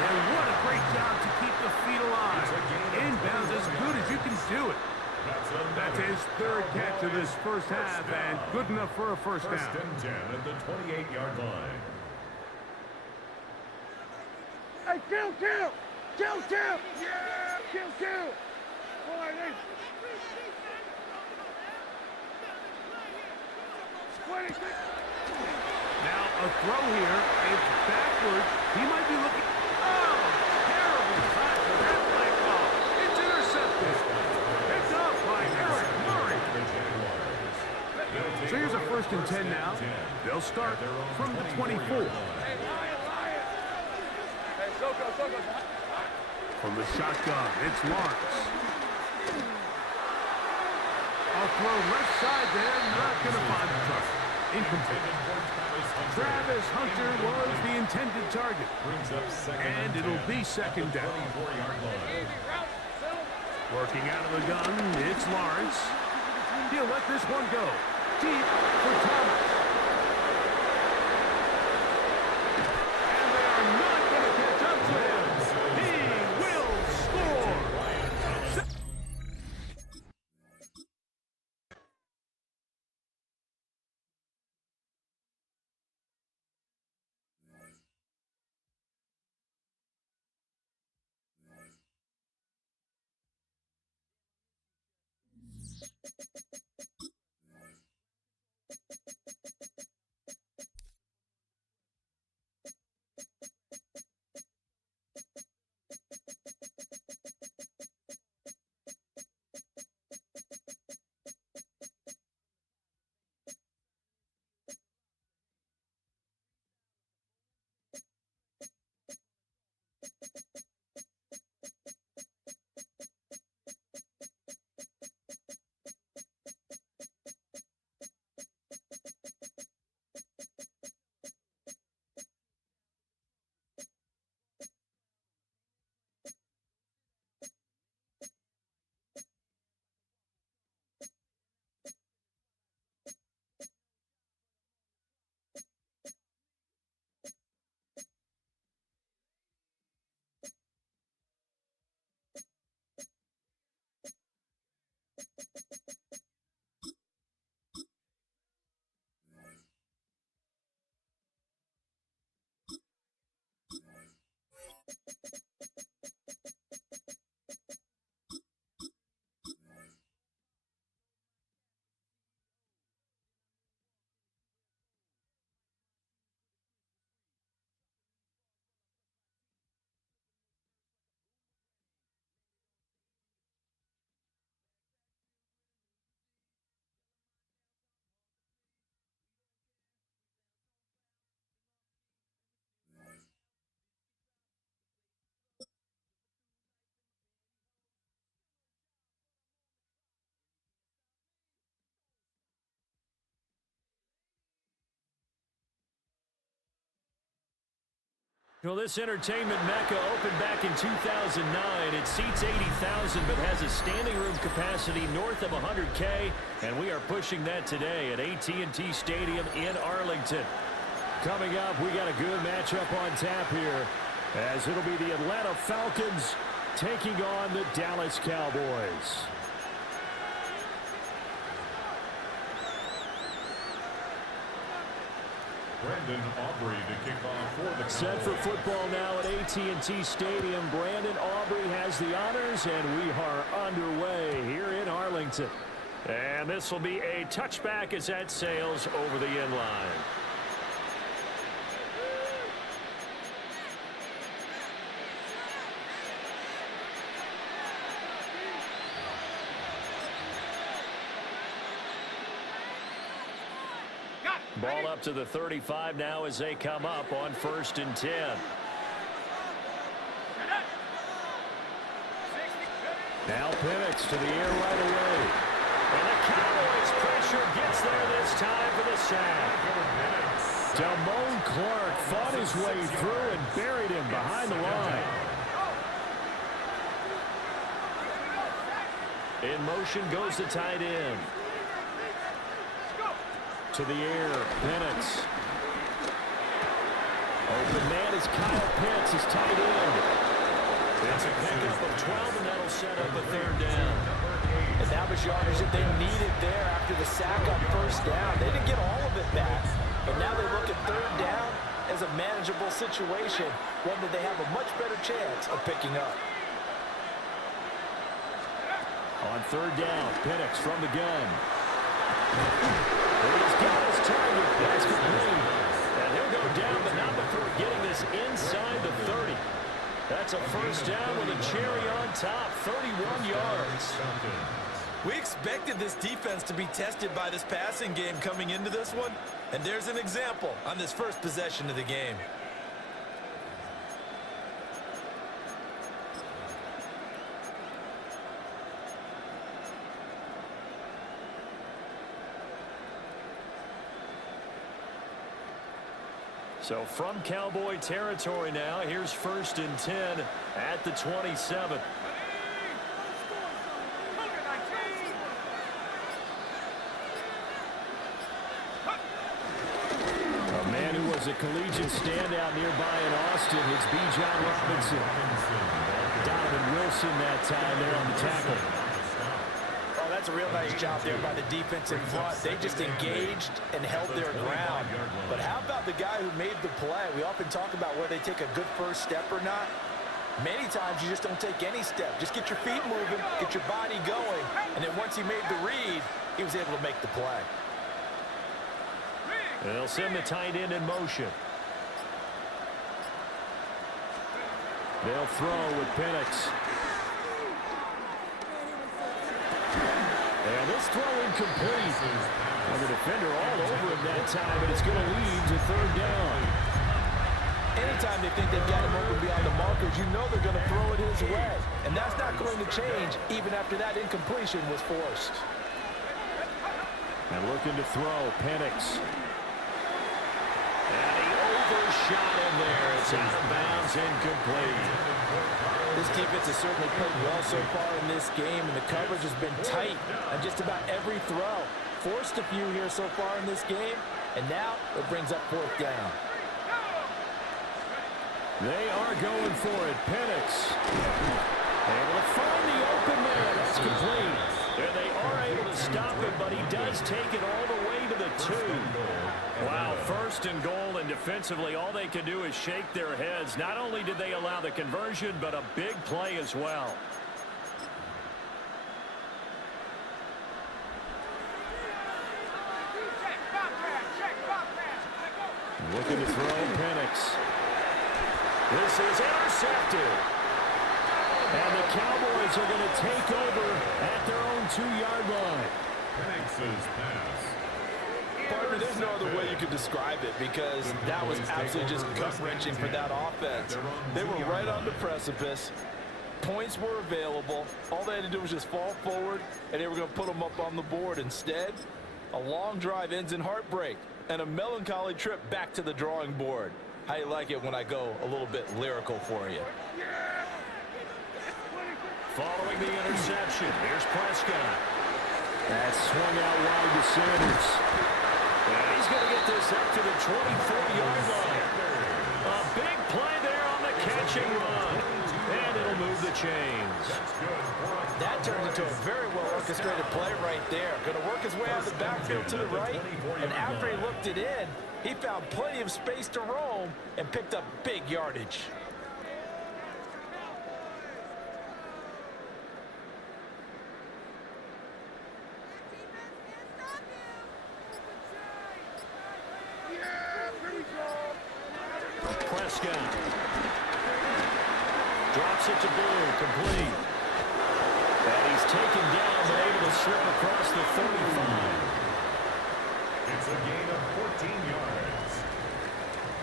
And what a great job to keep the feet alive. Inbounds as good as you can do it. That's his 3rd catch of this first half, and good enough for a first down. First and 10 at the 28-yard line. Hey, kill! Yeah, kill! Wide 8. 26. Now a throw here. It's backwards. He might be looking. Oh, terrible tackle. That play call. It's intercepted. Picked up by Eric Murray. So here's a first and 10 now. They'll start from the 24. From the shotgun, it's Lawrence. A throw left side there, not going to find the target. Incomplete. Travis Hunter was the intended target. And it'll be second down. Working out of the gun, it's Lawrence. He'll let this one go. Deep for Thomas. And they are not going to catch up to him. He will score. Well, this entertainment mecca opened back in 2009. It seats 80,000 but has a standing room capacity north of 100K, and we are pushing that today at AT&T Stadium in Arlington. Coming up, we got a good matchup on tap here, as it'll be the Atlanta Falcons taking on the Dallas Cowboys. Brandon Aubrey to kick off for the Cowboys. Set for football now at AT&T Stadium. Brandon Aubrey has the honors, and we are underway here in Arlington. And this will be a touchback as that sails over the end line. Ball up to the 35 now as they come up on 1st and 10. Now Penix to the air right away. And the Cowboys pressure gets there this time for the sack. Damone Clark fought his way through and buried him behind the line. In motion goes the tight end. To the air, Penix. Open man is Kyle Pitts, his tight end. It's a pickup of 12, and that'll set up a 3rd down. And that was yardage that they needed there after the sack on 1st down. They didn't get all of it back, but now they look at 3rd down as a manageable situation, one that they have a much better chance of picking up. On 3rd down, Penix from the gun. He's got his target. That's complete. And he'll go down, but not before getting this inside the 30. That's a 1st down with a cherry on top, 31 yards. We expected this defense to be tested by this passing game coming into this one, and there's an example on this first possession of the game. So from Cowboy territory now, here's 1st and 10 at the 27. A man who was a collegiate standout nearby in Austin, it's B. John Robinson. Donovan Wilson that time there on the tackle. Oh, that's a real nice job there by the defense in front. They just engaged and held their ground. But how about the guy who made the play? We often talk about whether they take a good first step or not. Many times you just don't take any step. Just get your feet moving, get your body going, and then once he made the read, he was able to make the play. They'll send the tight end in motion. They'll throw with Penix. And this throw incomplete. And the defender all over him that time, but it's going to lead to 3rd down. Anytime they think they've got him open beyond the markers, you know they're going to throw it his way. And that's not going to change even after that incompletion was forced. And looking to throw, Penix. And he overshot him there. It's out of bounds, incomplete. This defense has certainly played well so far in this game, and the coverage has been tight on just about every throw. Forced a few here so far in this game, and now it brings up 4th down. They are going for it. Penix able to find the open man. That's complete. And they are able to stop him, but he does take it all the way to the 2. Wow, 1st and goal, and defensively all they can do is shake their heads. Not only did they allow the conversion, but a big play as well. Looking to throw, Penix. This is intercepted. And the Cowboys are going to take over at their own 2-yard line. Penix's pass. Partner, there's no other way you could describe it because that was absolutely just gut-wrenching for that offense. They were right on the precipice. Points were available. All they had to do was just fall forward, and they were going to put them up on the board. Instead, a long drive ends in heartbreak and a melancholy trip back to the drawing board. How you like it when I go a little bit lyrical for you? Following the interception, here's Prescott. That's swung out wide to Sanders. And he's going to get this up to the 24-yard line. A big play there on the catch and run. And it'll move the chains. That turned into a very well-orchestrated play right there. Going to work his way out of the backfield to the right. And after he looked it in, he found plenty of space to roam and picked up big yardage. Prescott drops it to Blue, complete. And he's taken down, but able to slip across the 35. It's a gain of 14 yards.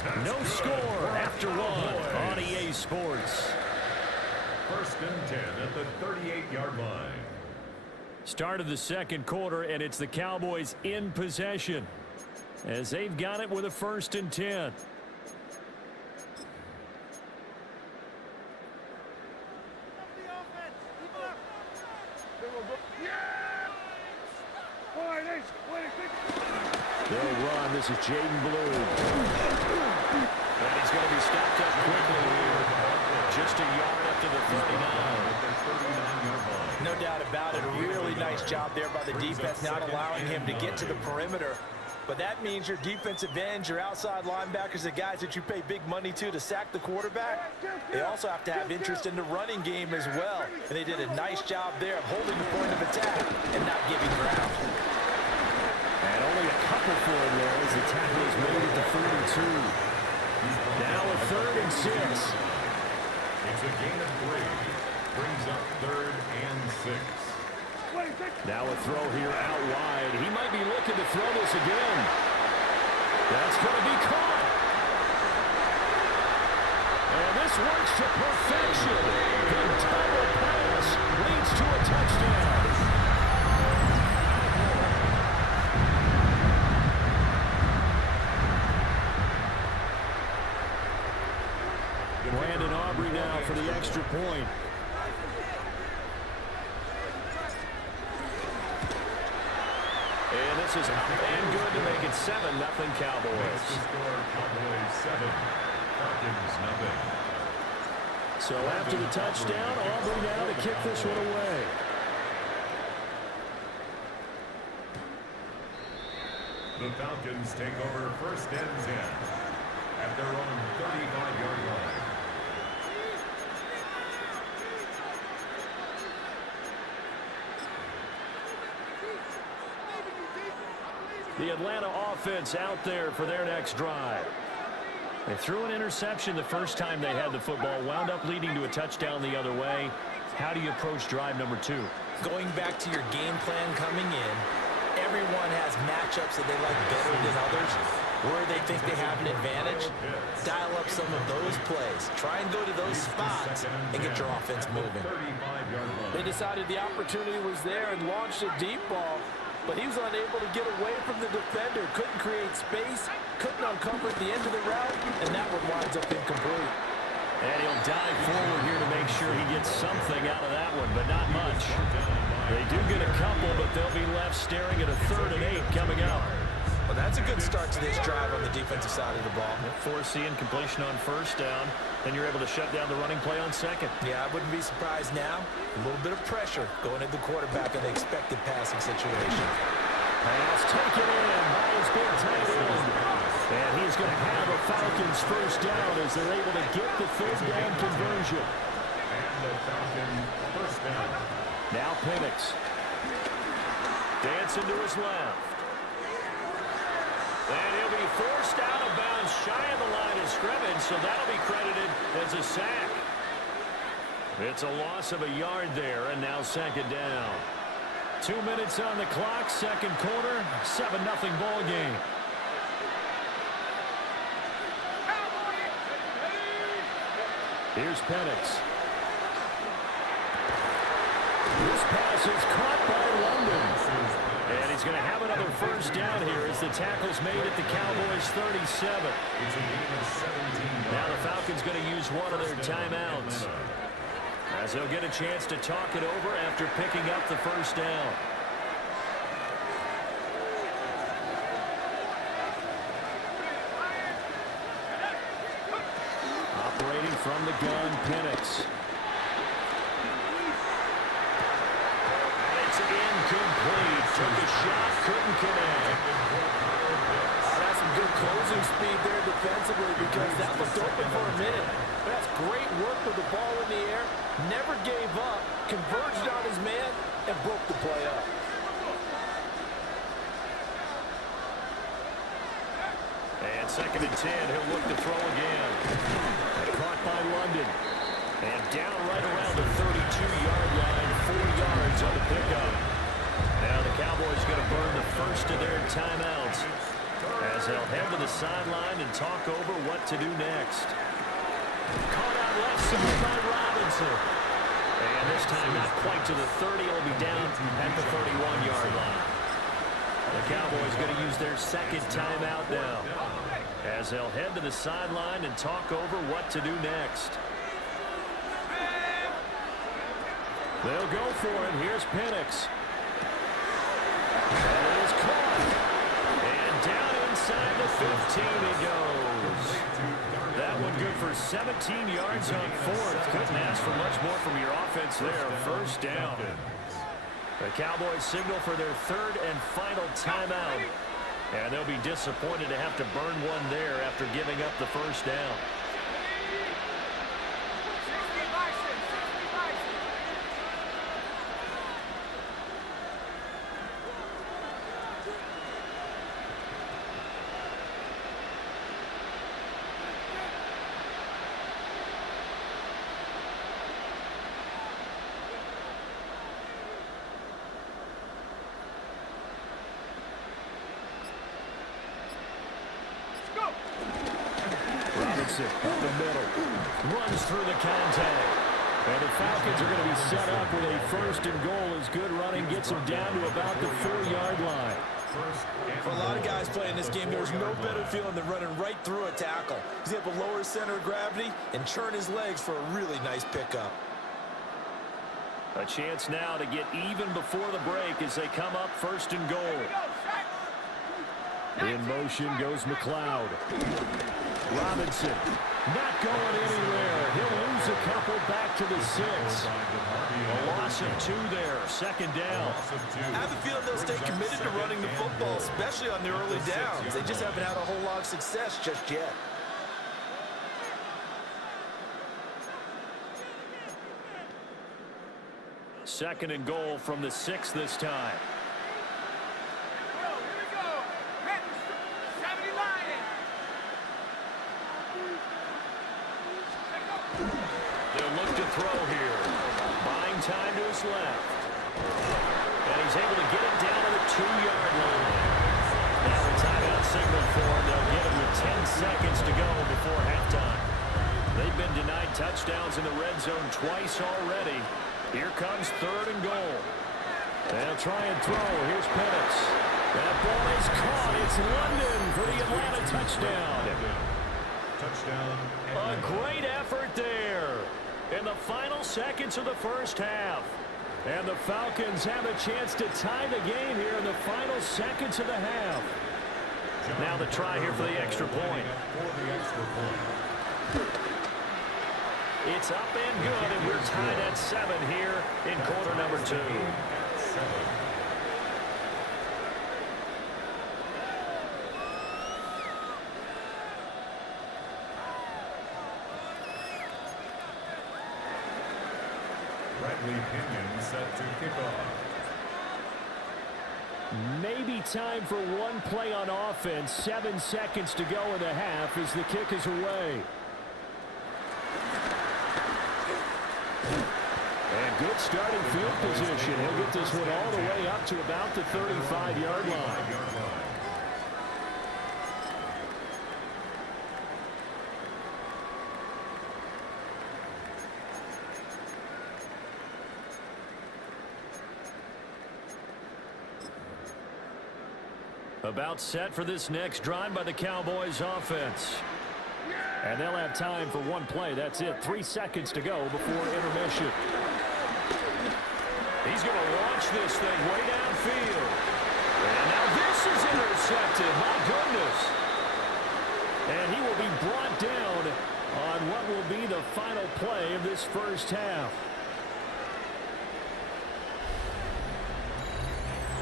That's No good score for after the one Cowboys. on EA Sports. 1st and 10 at the 38-yard line. Start of the second quarter, and it's the Cowboys in possession as they've got it with a 1st and 10. They'll run. This is Jaden Blue. And he's going to be stopped up quickly here. Just a yard up to the 39. No doubt about it. A really nice job there by the defense, not allowing him to get to the perimeter. But that means your defensive ends, your outside linebackers, the guys that you pay big money to sack the quarterback, they also have to have interest in the running game as well. And they did a nice job there of holding the point of attack and not giving ground. And only a couple for him there as the tackle is made at the 42. Now a 3rd and 6. It's a gain of 3. Brings up 3rd and 6. Now a throw here out wide. He might be looking to throw this again. That's going to be caught. And this works to perfection. The double pass leads to a touchdown. Brandon Aubrey now for the extra point. And this is and good to make it 7-0 Cowboys. Cowboys 7, Falcons 0. So after the touchdown, Aubrey now to kick this one away. The Falcons take over 1st and 10 at their own 35-yard line. The Atlanta offense out there for their next drive. They threw an interception the first time they had the football, wound up leading to a touchdown the other way. How do you approach drive number 2? Going back to your game plan coming in, everyone has matchups that they like better than others, where they think they have an advantage. Dial up some of those plays. Try and go to those spots and get your offense moving. They decided the opportunity was there and launched a deep ball, but he was unable to get away from the defender. Couldn't create space, couldn't uncover the end of the route, and that one winds up incomplete. And he'll dive forward here to make sure he gets something out of that one, but not much. They do get a couple, but they'll be left staring at a 3rd and 8 coming up. Well, that's a good start to this drive on the defensive side of the ball. Forcing completion on 1st down, then you're able to shut down the running play on 2nd. Yeah, I wouldn't be surprised now. A little bit of pressure going at the quarterback in the expected passing situation. Pass taken in by his big tight end. And he's going to have a Falcons 1st down as they're able to get the 3rd down conversion. And the Falcons 1st down. Now Penix. Dancing to his left. And he'll be forced out of bounds shy of the line of scrimmage, so that'll be credited as a sack. It's a loss of a yard there, and now 2nd down. 2 minutes on the clock, 2nd quarter, 7-0 ball game. Here's Penix. This pass is caught by London. And he's going to have another first down here as the tackle's made at the Cowboys' 37. Now the Falcons going to use one of their timeouts, as they'll get a chance to talk it over after picking up the first down. Operating from the gun, Penix. It's incomplete. Took a shot, couldn't connect. That's some good closing speed there defensively, because that looked open for a minute. But that's great work with the ball in the air. Never gave up, converged on his man, and broke the play up. And 2nd and 10, he'll look to throw again. Caught by London. And down right around the 32-yard line, 4 yards on the pickup. Now the Cowboys going to burn the first of their timeouts, as they'll head to the sideline and talk over what to do next. Caught out left side by Robinson. And this time not quite to the 30. It'll be down at the 31-yard line. The Cowboys going to use their second timeout now, as they'll head to the sideline and talk over what to do next. They'll go for it. Here's Penix. That is caught. And down inside the 15 he goes. That one good for 17 yards on 4th. Couldn't ask for much more from your offense there. First down. The Cowboys signal for their 3rd and final timeout. And they'll be disappointed to have to burn one there after giving up the first down. Up the middle, runs through the contact, and the Falcons are going to be set up with a 1st and goal as good running gets them down to about the 4-yard line. For a lot of guys playing this game, there's no better feeling than running right through a tackle. He's able to lower his center of gravity and churn his legs for a really nice pickup. A chance now to get even before the break as they come up 1st and goal. In motion goes McLeod. Robinson not going anywhere. He'll lose a couple back to the 6. A loss of 2 there. 2nd down. I have a feeling they'll stay committed to running the football, especially on their early downs. They just haven't had a whole lot of success just yet. Second and goal from the 6 this time. They'll look to throw here. Buying time to his left. And he's able to get it down to the 2-yard line. Now the timeout signal for him. They'll get him with 10 seconds to go before halftime. They've been denied touchdowns in the red zone twice already. Here comes 3rd and goal. They'll try and throw. Here's Penix. That ball is caught. It's London for the Atlanta touchdown. A great effort there in the final seconds of the first half. And the Falcons have a chance to tie the game here in the final seconds of the half. Now the try here for the extra point. It's up and good, and we're tied at 7 here in quarter number 2. Pinion set to kick off. Maybe time for one play on offense. 7 seconds to go in the half as the kick is away. And good starting field position. He'll get this one all the way up to about the 35-yard line. About set for this next drive by the Cowboys offense. And they'll have time for one play. That's it. 3 seconds to go before intermission. He's going to launch this thing way downfield. And now this is intercepted. My goodness. And he will be brought down on what will be the final play of this first half.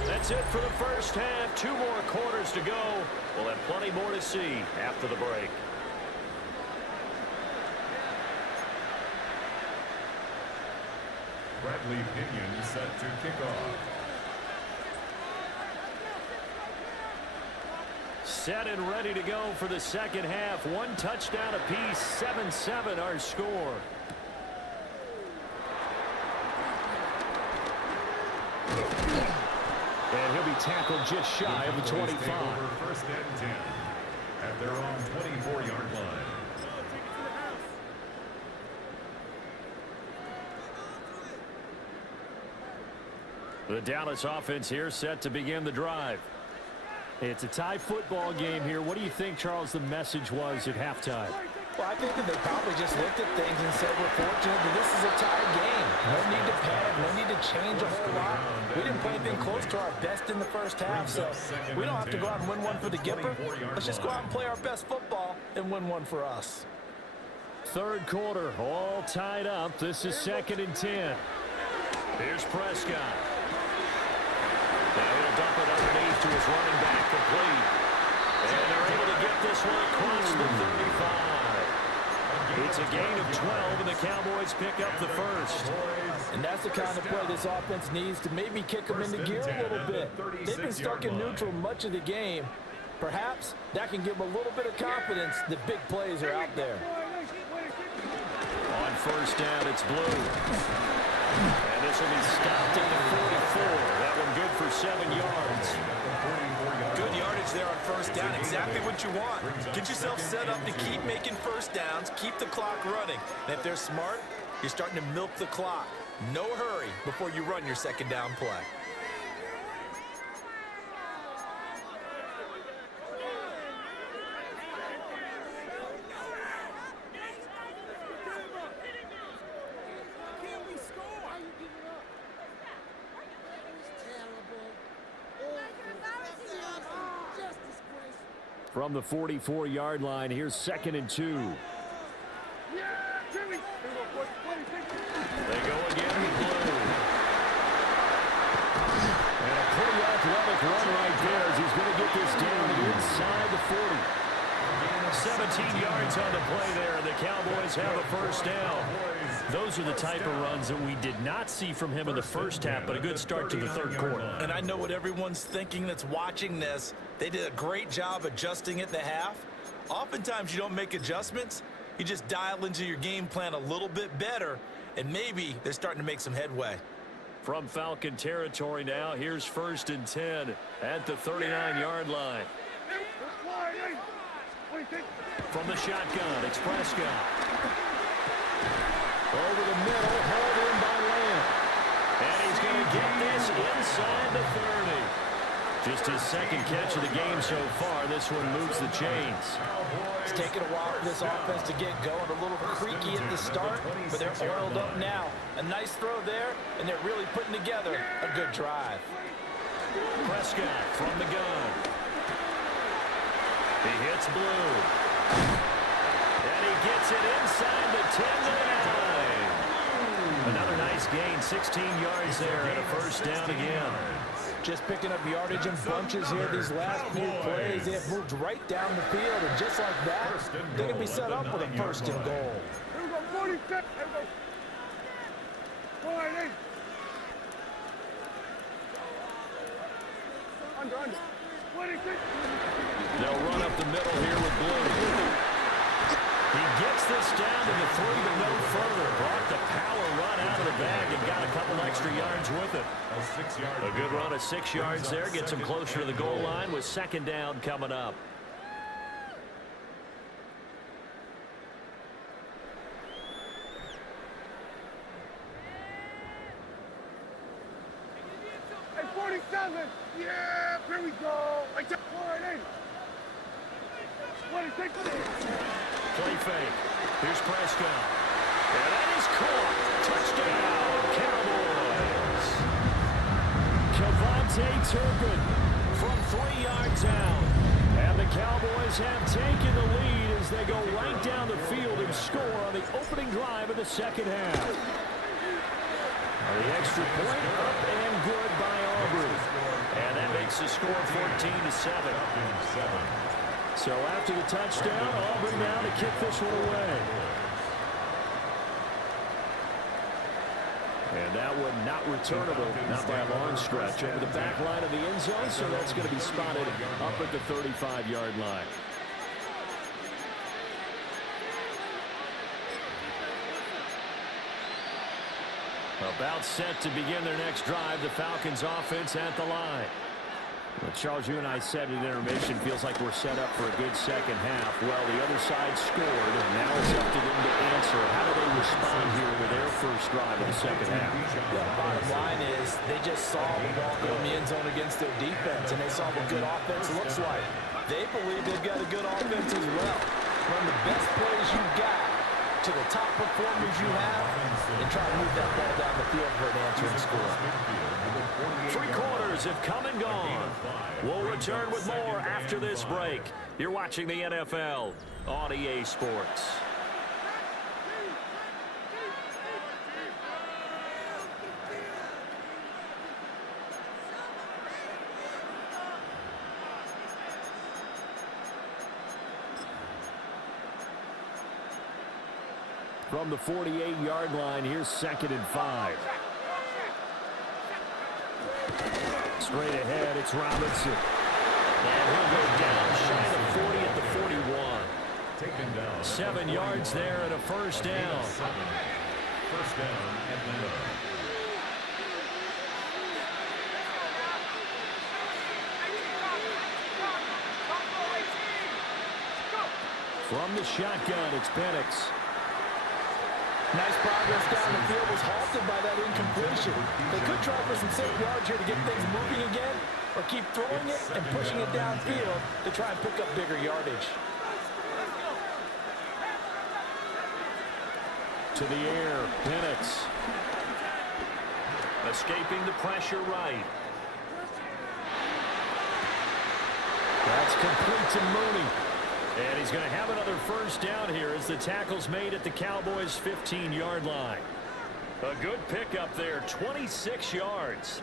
That's it for the first half. 2 more quarters to go. We'll have plenty more to see after the break. Bradley Pinion set to kick off. Set and ready to go for the second half. 1 touchdown apiece. 7-7 our score. And he'll be tackled just shy of the 25. First and 10 at their own 24-yard line. The Dallas offense here set to begin the drive. It's a tie football game here. What do you think, Charles, the message was at halftime? Well, I think that they probably just looked at things and said, we're fortunate that this is a tie game. No need to panic, no need to change a whole lot. We didn't play anything close to our best in the first half, so we don't have to go out and win one for the Gipper. Let's just go out and play our best football and win one for us. Third quarter, all tied up. This is 2nd and 10. Here's Prescott. Now he'll dump it underneath to his running back, complete. And they're able to get this one across the 35. It's a gain of 12, and the Cowboys pick up the first. And that's the kind of play this offense needs to maybe kick them into gear a little bit. They've been stuck in neutral much of the game. Perhaps that can give them a little bit of confidence that big plays are out there. On first down, it's Blue. And this will be stopped at the 44. That one good for 7 yards. Good yardage there on first down. Exactly what you want. Get yourself set up to keep making first downs, keep the clock running. And if they're smart, you're starting to milk the clock. No hurry before you run your second down play. From the 44-yard line, here's 2nd and 2. They go again with Blue. And a pretty athletic run right there as he's going to get this down inside the 40. 17 yards on the play there, and the Cowboys have a first down. Those are the type of runs that we did not see from him in the first half, but a good start to the third quarter. And I know what everyone's thinking that's watching this. They did a great job adjusting at the half. Oftentimes you don't make adjustments. You just dial into your game plan a little bit better, and maybe they're starting to make some headway. From Falcon territory now, here's 1st and 10 at the 39-yard line. From the shotgun, it's Prescott. Over the middle, hauled in by Lamb. And he's going to get this inside the 30. Just his second catch of the game so far. This one moves the chains. It's taken a while for this offense to get going. A little creaky at the start, but they're oiled up now. A nice throw there, and they're really putting together a good drive. Prescott from the gun. He hits Blue. And he gets it inside the 10-9. Another nice gain, 16 yards there, and a first down again. Just picking up yardage in bunches here these last few plays. They have moved right down the field, and just like that, they're going to be set up with a first and goal. Here we go, 46. Here we go. 48. Under. 26. They'll run up the middle here with Blue. He gets this down to the 3 but no further. Brought the power run out of the bag and got a couple extra yards with it. A good run of 6 yards there. Gets him closer to the goal line with 2nd down coming up. Hey, 47. Yeah, here we go. Like that. Play fake. Here's Prescott. And that is caught. Touchdown, Cowboys. Cavante Turpin from 3 yards out. And the Cowboys have taken the lead as they go right down the field and score on the opening drive of the second half. The extra point up and good by Aubrey. And that makes the score 14-7. So after the touchdown, Aubrey now to kick this one away. And that one not returnable, not by a long stretch, over the back line of the end zone, so that's going to be spotted up at the 35-yard line. About set to begin their next drive, the Falcons offense at the line. Well, Charles, you and I said at intermission, feels like we're set up for a good second half. Well, the other side scored, and now it's up to them to answer. How do they respond here with their first drive of the second half? The bottom line is they just saw the ball go in the end zone against their defense, and they saw what good offense looks like. They believe they've got a good offense as well. Run the best plays you've got to the top performers you have, and try to move that ball down the field for an answering score. 3 quarters have come and gone. We'll return with more after this break. You're watching the NFL on EA Sports. From the 48-yard line, here's 2nd and 5. Straight ahead, it's Robinson. And he'll go down shy of 40 at the 41. Taken down. 7 yards there and a first down. First down, Atlanta. From the shotgun, it's Penix. Nice progress down the field was halted by that incompletion. They could try for some safe yards here to get things moving again, or keep throwing it and pushing it downfield to try and pick up bigger yardage. To the air, Penix. Escaping the pressure right. That's complete to Mooney. And he's going to have another first down here as the tackle's made at the Cowboys' 15-yard line. A good pickup there, 26 yards.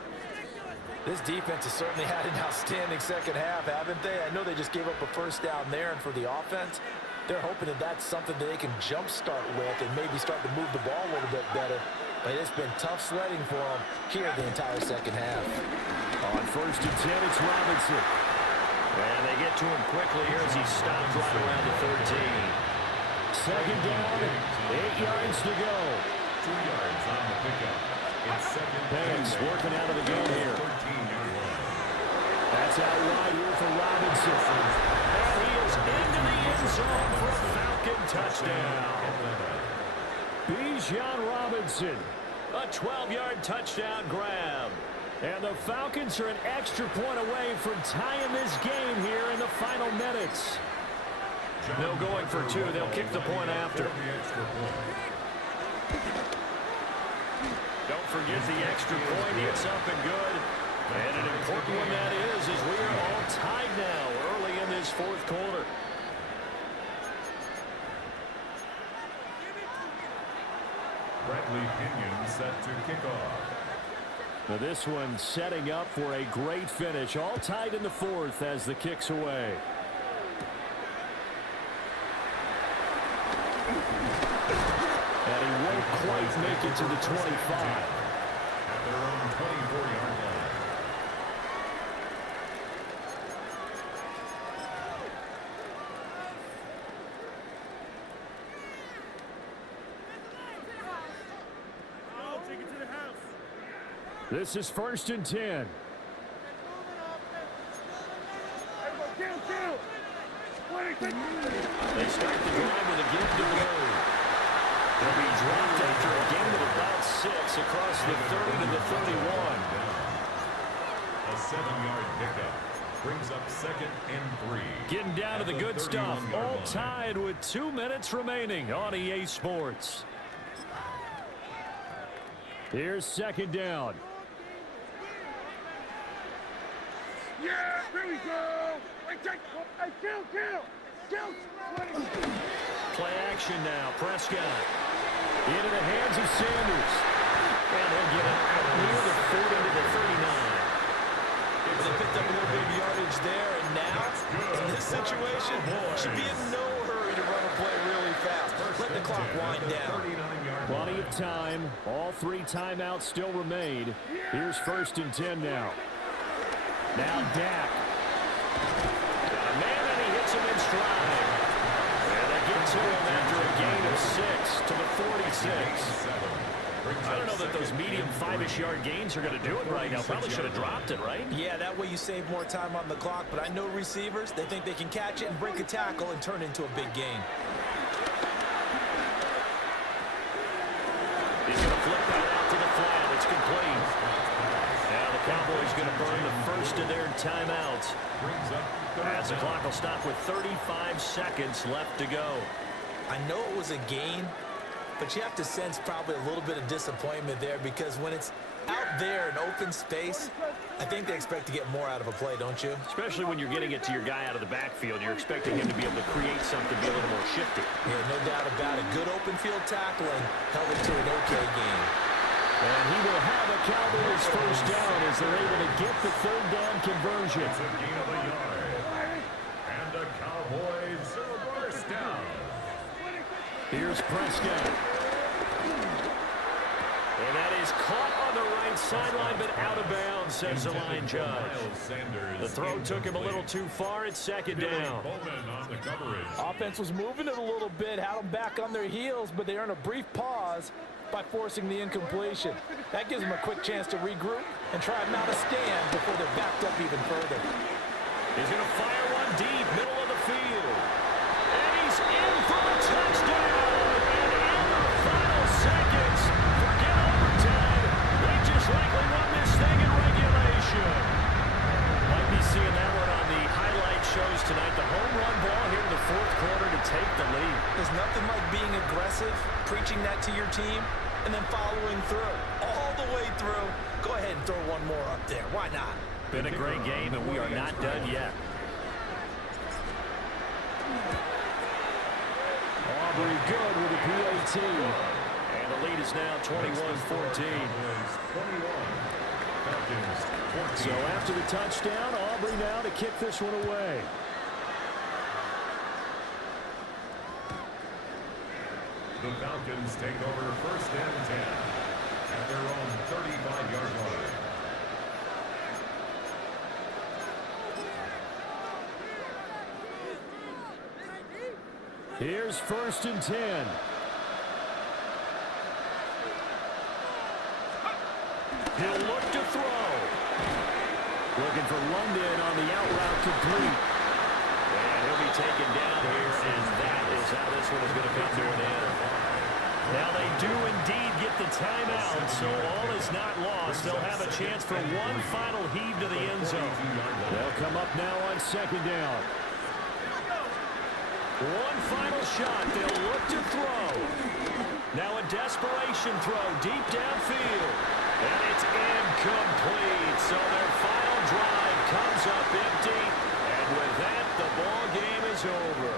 This defense has certainly had an outstanding second half, haven't they? I know they just gave up a first down there, and for the offense, they're hoping that that's something that they can jumpstart with and maybe start to move the ball a little bit better. But it's been tough sledding for them here the entire second half. On 1st and 10, it's Robinson. And they get to him quickly here as he stopped right around the 13. 2nd down, 8 yards to go. 2 yards on the pickup. It's 2nd. Penix working out of the gun here. That's out wide here for Robinson. And he is into the end zone for a Falcon touchdown. Bijan Robinson, a 12-yard touchdown grab. And the Falcons are an extra point away from tying this game here in the final minutes. No going for 2. They'll kick the point after. Don't forget the extra point. It's up and good. And an important one that is, as we are all tied now early in this 4th quarter. Bradley Pinion set to kick off. Now this one setting up for a great finish. All tied in the 4th as the kick's away. And he won't quite make it to the 25. At their own 24-yard line. This is 1st and 10. They start the drive with a give to Blue. They'll be dropped after a gain of about 6 across the 30 to the 31. A 7-yard pickup. Brings up 2nd and 3. Getting down to the good stuff. 31-yard All line. tied with 2 minutes remaining on EA Sports. Here's 2nd down. Yeah, here we go. Hey, kill. Play action now. Prescott into the hands of Sanders. And he'll get it out near the 40 to the 39. They picked up a little bit of yardage there, and now, in this situation, should be in no hurry to run a play really fast. Let the clock wind down. Plenty of time. All 3 timeouts still remain. Here's 1st and 10 now. Now Dak. Got a man, and he hits him in stride. And they get to him after a gain of 6 to the 46. I don't know that those medium 5-ish yard gains are going to do it right now. Probably should have dropped it, right? Yeah, that way you save more time on the clock, but I know receivers, they think they can catch it and break a tackle and turn it into a big gain. He's going to flip that out to the flat. It's complete. Now the Cowboys going to burn the first of their timeouts. As the clock will stop with 35 seconds left to go. I know it was a gain, but you have to sense probably a little bit of disappointment there because when it's out there in open space, I think they expect to get more out of a play, don't you? Especially when you're getting it to your guy out of the backfield. You're expecting him to be able to create something, be a little more shifty. Yeah, no doubt about it. Good open field tackling held it to an okay game. And he will have a Cowboys first down as they're able to get the 3rd down conversion. It's a gain of a yard. And the Cowboys first down. Here's Prescott. And that is caught on the right sideline, but out of bounds, says the line judge. The throw took him a little too far. It's 2nd down. On the coverage. Offense was moving it a little bit, had them back on their heels, but they earned a brief pause by forcing the incompletion. That gives them a quick chance to regroup and try and mount a stand before they're backed up even further. He's going to fire one deep, middle of the field. And he's in for a touchdown. And in the final seconds, forget overtime. They just likely won this thing in regulation. Might be seeing that one on the highlight shows tonight. The home run ball here in the 4th quarter to take the lead. There's nothing like being aggressive, preaching that to your team, and then following through. All the way through. Go ahead and throw one more up there. Why not? Been a great game, and we are not done yet. Aubrey good with a PAT. And the lead is now 21-14. So after the touchdown, Aubrey now to kick this one away. The Falcons take over 1st and 10 at their own 35-yard line. Here's 1st and 10. He'll look to throw. Looking for London on the out route complete. And he'll be taken down here, and that is how this one is going to come to an end. Now they do indeed get the timeout, so all is not lost. They'll have a chance for one final heave to the end zone. They'll come up now on 2nd down. One final shot. They'll look to throw. Now a desperation throw deep downfield. And it's incomplete. So their final drive comes up empty. And with that, the ball game is over.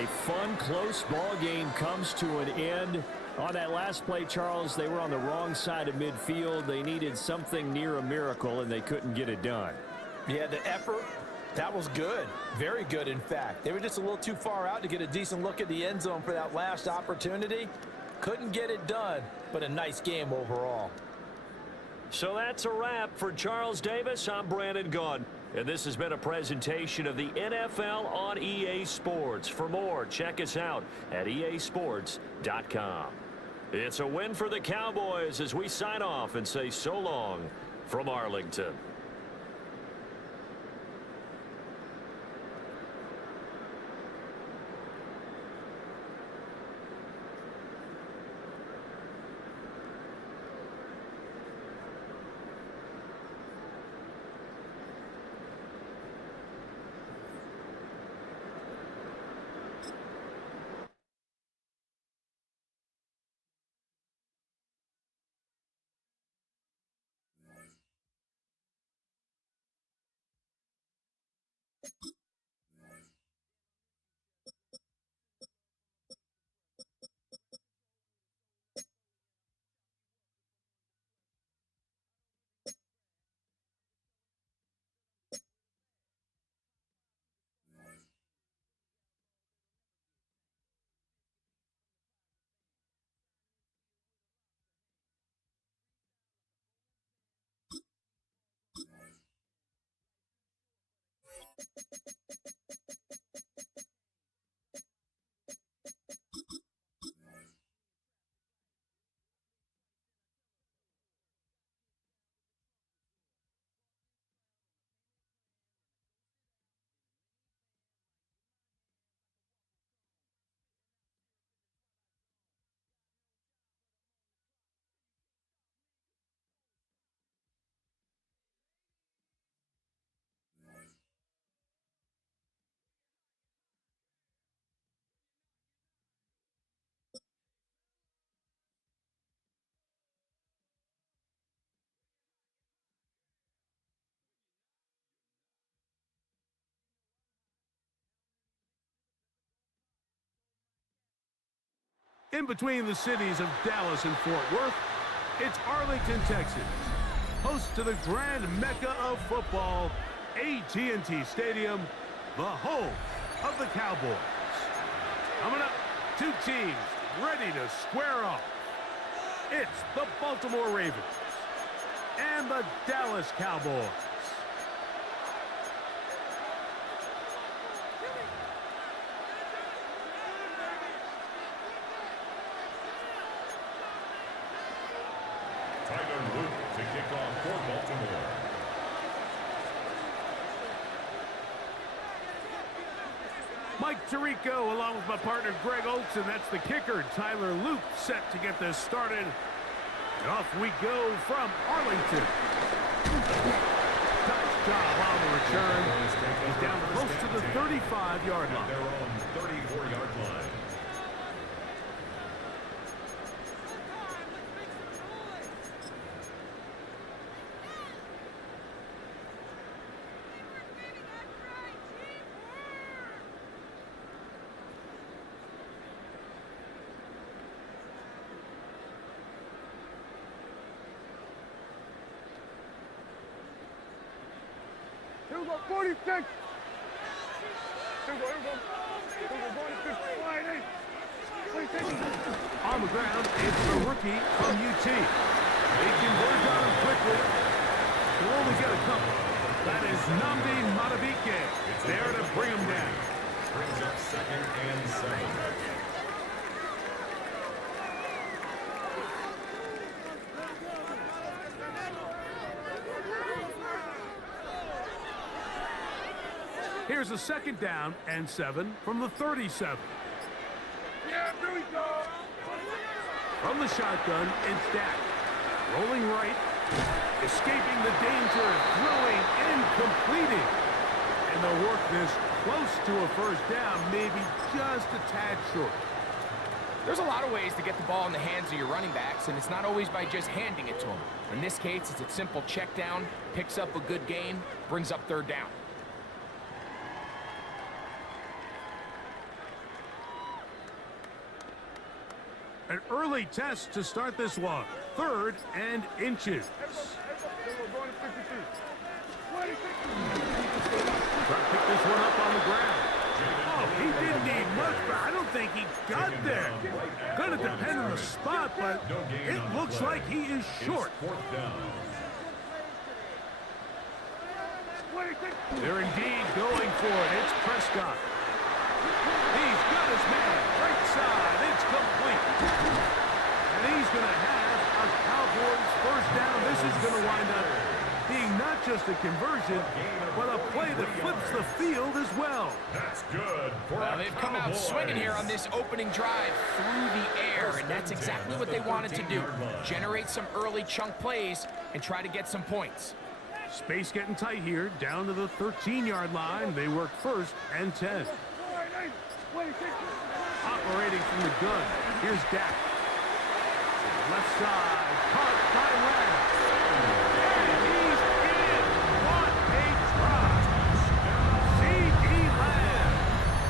A fun, close ball game comes to an end. On that last play, Charles, they were on the wrong side of midfield. They needed something near a miracle, and they couldn't get it done. Yeah, the effort, that was good. Very good, in fact. They were just a little too far out to get a decent look at the end zone for that last opportunity. Couldn't get it done, but a nice game overall. So that's a wrap for Charles Davis. I'm Brandon Gaudin, and this has been a presentation of the NFL on EA Sports. For more, check us out at easports.com. It's a win for the Cowboys as we sign off and say so long from Arlington. In between the cities of Dallas and Fort Worth, it's Arlington, Texas, host to the grand mecca of football, AT&T Stadium, the home of the Cowboys. Coming up, two teams ready to square off. It's the Baltimore Ravens and the Dallas Cowboys. To kick off for Baltimore. Mike Tirico along with my partner Greg Oates, and that's the kicker, Tyler Luke, set to get this started. And off we go from Arlington. Nice job on the return. He's down close to the 35-yard line. Their own 34-yard line. Here we go, 46. Here we go, 45, 46. On the ground, it's the rookie from UT. They converge on him quickly. He'll only get a couple. That is Nnamdi Madubuike there to bring him down. Brings up 2nd and 7. Here's a 2nd down and 7 from the 37. Yeah, here we go. From the shotgun, it's Dak. Rolling right, escaping the danger, throwing and completing. And they'll work this close to a first down, maybe just a tad short. There's a lot of ways to get the ball in the hands of your running backs, and it's not always by just handing it to them. In this case, it's a simple check down, picks up a good gain, brings up 3rd down. An early test to start this one. 3rd and inches. Going to 52. Trying to pick this one up on the ground. Oh, he didn't need much, but I don't think he got there. Gonna depend on the spot, but it looks like he is short. 4th down. They're indeed going for it. It's Prescott. He's got his man. Right side. It's complete. And he's going to have a Cowboys first down. This is going to wind up being not just a conversion, but a play that flips the field as well. That's good. Well, they've come out swinging here on this opening drive through the air, and that's exactly what they wanted to do. Generate some early chunk plays and try to get some points. Space getting tight here, down to the 13-yard line. They work 1st and 10. Operating from the gun, here's Dak. Left side, caught by Regs. And he's in. What a try. C.D. Lamb.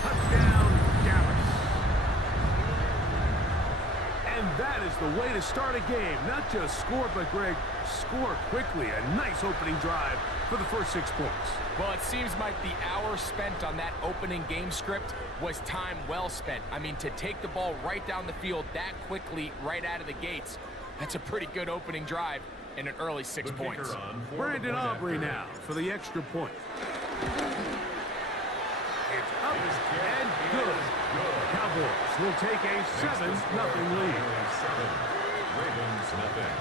Touchdown, Dallas. And that is the way to start a game. Not just score, but Greg, score quickly. A nice opening drive for the first 6 points. Well, it seems like the hour spent on that opening game script was time well spent. I mean, to take the ball right down the field that quickly right out of the gates, that's a pretty good opening drive and an early 6 points. Brandon Aubrey now for the extra point. And good. Cowboys will take a 7-0 lead. Ravens nothing.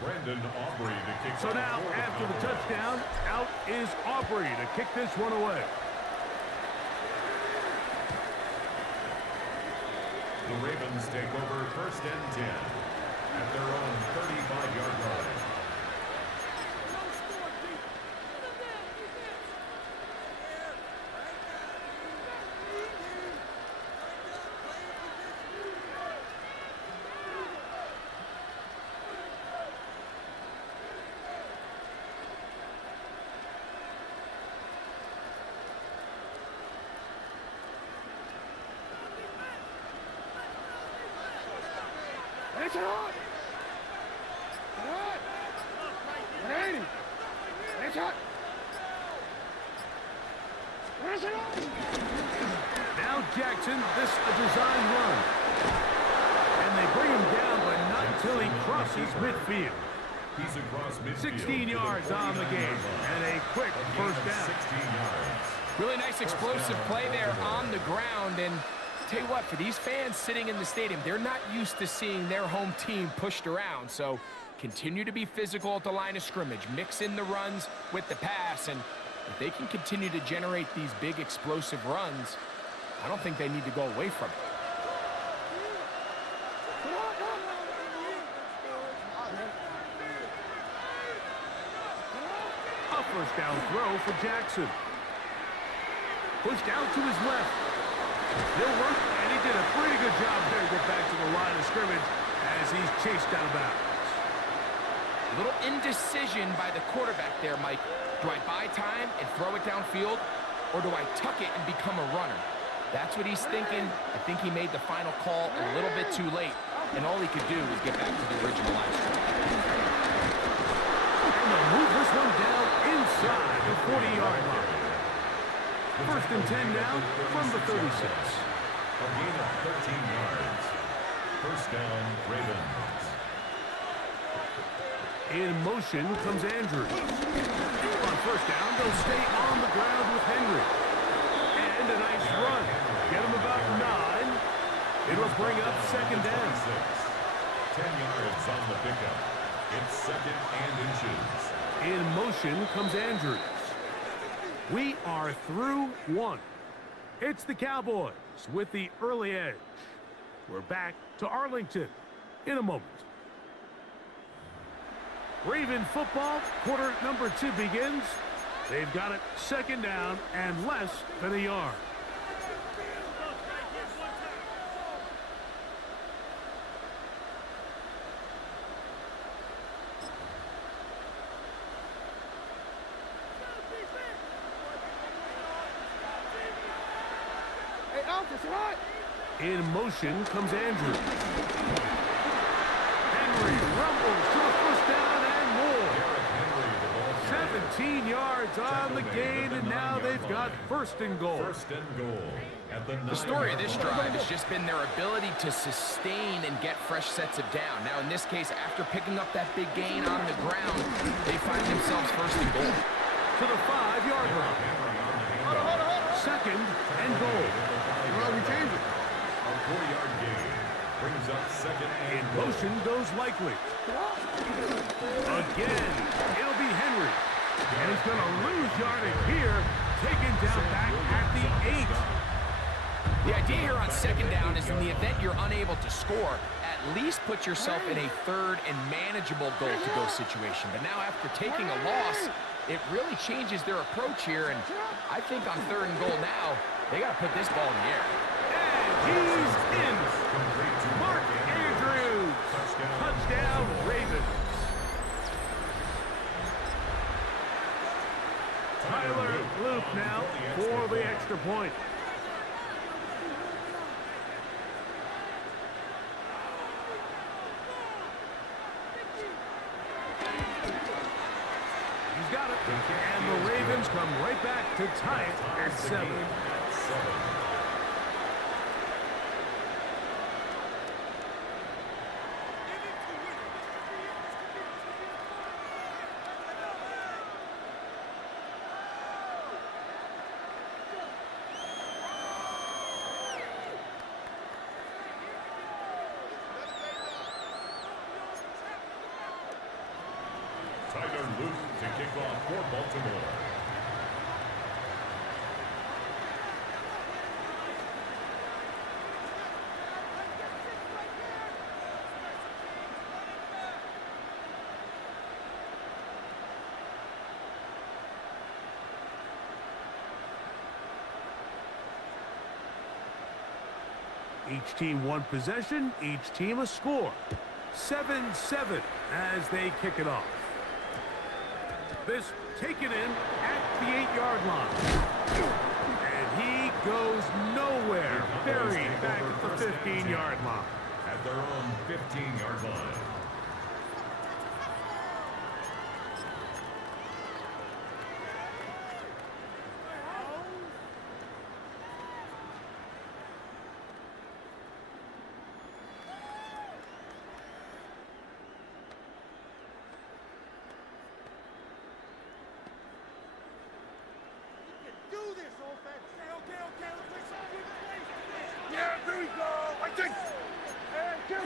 Brandon Aubrey to kick. So now, after the touchdown, out is Aubrey to kick this one away. The Ravens take over 1st and 10 at their own 35-yard line. It's hot! Hot! 180! It's hot! Where's it on? Now Jackson, this a design run. And they bring him down, but not until he crosses midfield. He's across midfield. 16 yards on the game, and a quick first down. 16 yards. Really nice explosive play there on the ground. And tell you what, for these fans sitting in the stadium, they're not used to seeing their home team pushed around. So continue to be physical at the line of scrimmage. Mix in the runs with the pass. And if they can continue to generate these big explosive runs, I don't think they need to go away from it. A first down throw for Jackson. Pushed out to his left. He'll work, and he did a pretty good job there to get back to the line of scrimmage as he's chased out of bounds. A little indecision by the quarterback there, Mike. Do I buy time and throw it downfield, or do I tuck it and become a runner? That's what he's thinking. I think he made the final call a little bit too late, and all he could do was get back to the original line of scrimmage. And they'll move this one down inside the 40-yard line. First and 10 now from the 36. A gain of 13 yards. First down, Ravens. In motion comes Andrews. On first down, they'll stay on the ground with Henry. And a nice run. Get him about 9. It'll bring up second down. 10 yards on the pickup. It's 2nd and inches. In motion comes Andrews. We are through one. It's the Cowboys with the early edge. We're back to Arlington in a moment. Raven football, quarter number 2 begins. They've got it second down and less than a yard. Hey, Alf, it's hot! In motion comes Andrews. Henry rumbles to a first down and more. 17 yards on the gain, and now they've got first and goal. First and goal. At The story of this drive has just been their ability to sustain and get fresh sets of down. Now, in this case, after picking up that big gain on the ground, they find themselves first and goal. To the 5-yard line. Second and goal. Well, we changed it. A 4-yard gain brings up 2nd In and goal. motion goes Likely. Again, it'll be Henry. And he's going to lose yardage here, taken down back at the 8. The idea here on second down is in the event you're unable to score, at least put yourself in a third and manageable goal-to-go situation. But now after taking a loss, it really changes their approach here. And I think on third and goal now, they got to put this ball in the air. And he's in. Mark Andrews. Touchdown, Ravens. Tyler Loop now for the extra point. He's got it. And the Ravens come right back to tie it at 7. Baltimore. Each team one possession, each team a score. 7-7 as they kick it off. This taken in at the 8-yard line. And he goes nowhere. Buried back at the 15-yard line. At their own 15-yard line. Yeah, there we go. I think. Hey, kill.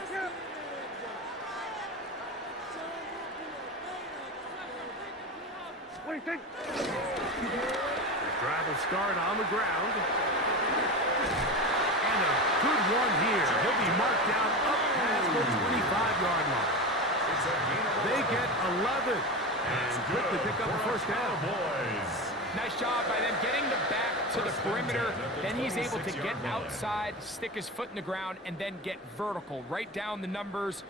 What do you think? The drive will start on the ground. And a good one here. He'll be marked down up past the 25-yard line. They get 11. And quickly pick up the first down. Cowboys. Nice job by them getting the back to the perimeter. Then he's able to get outside, stick his foot in the ground, and then get vertical. Right down the numbers.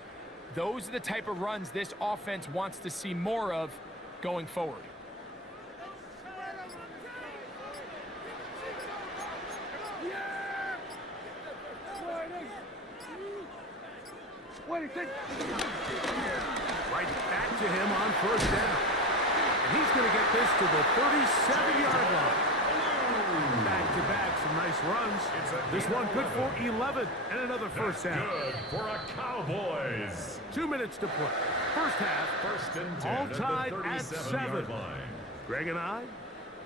Those are the type of runs this offense wants to see more of going forward. What do you think? Right back to him on first down. And he's going to get this to the 37-yard line. Back-to-back, some nice runs. This one good for 11 and another first down. Good for a Cowboys. 2 minutes to play. First half, First and 10 all tied at 7. 37-yard line. Greg and I,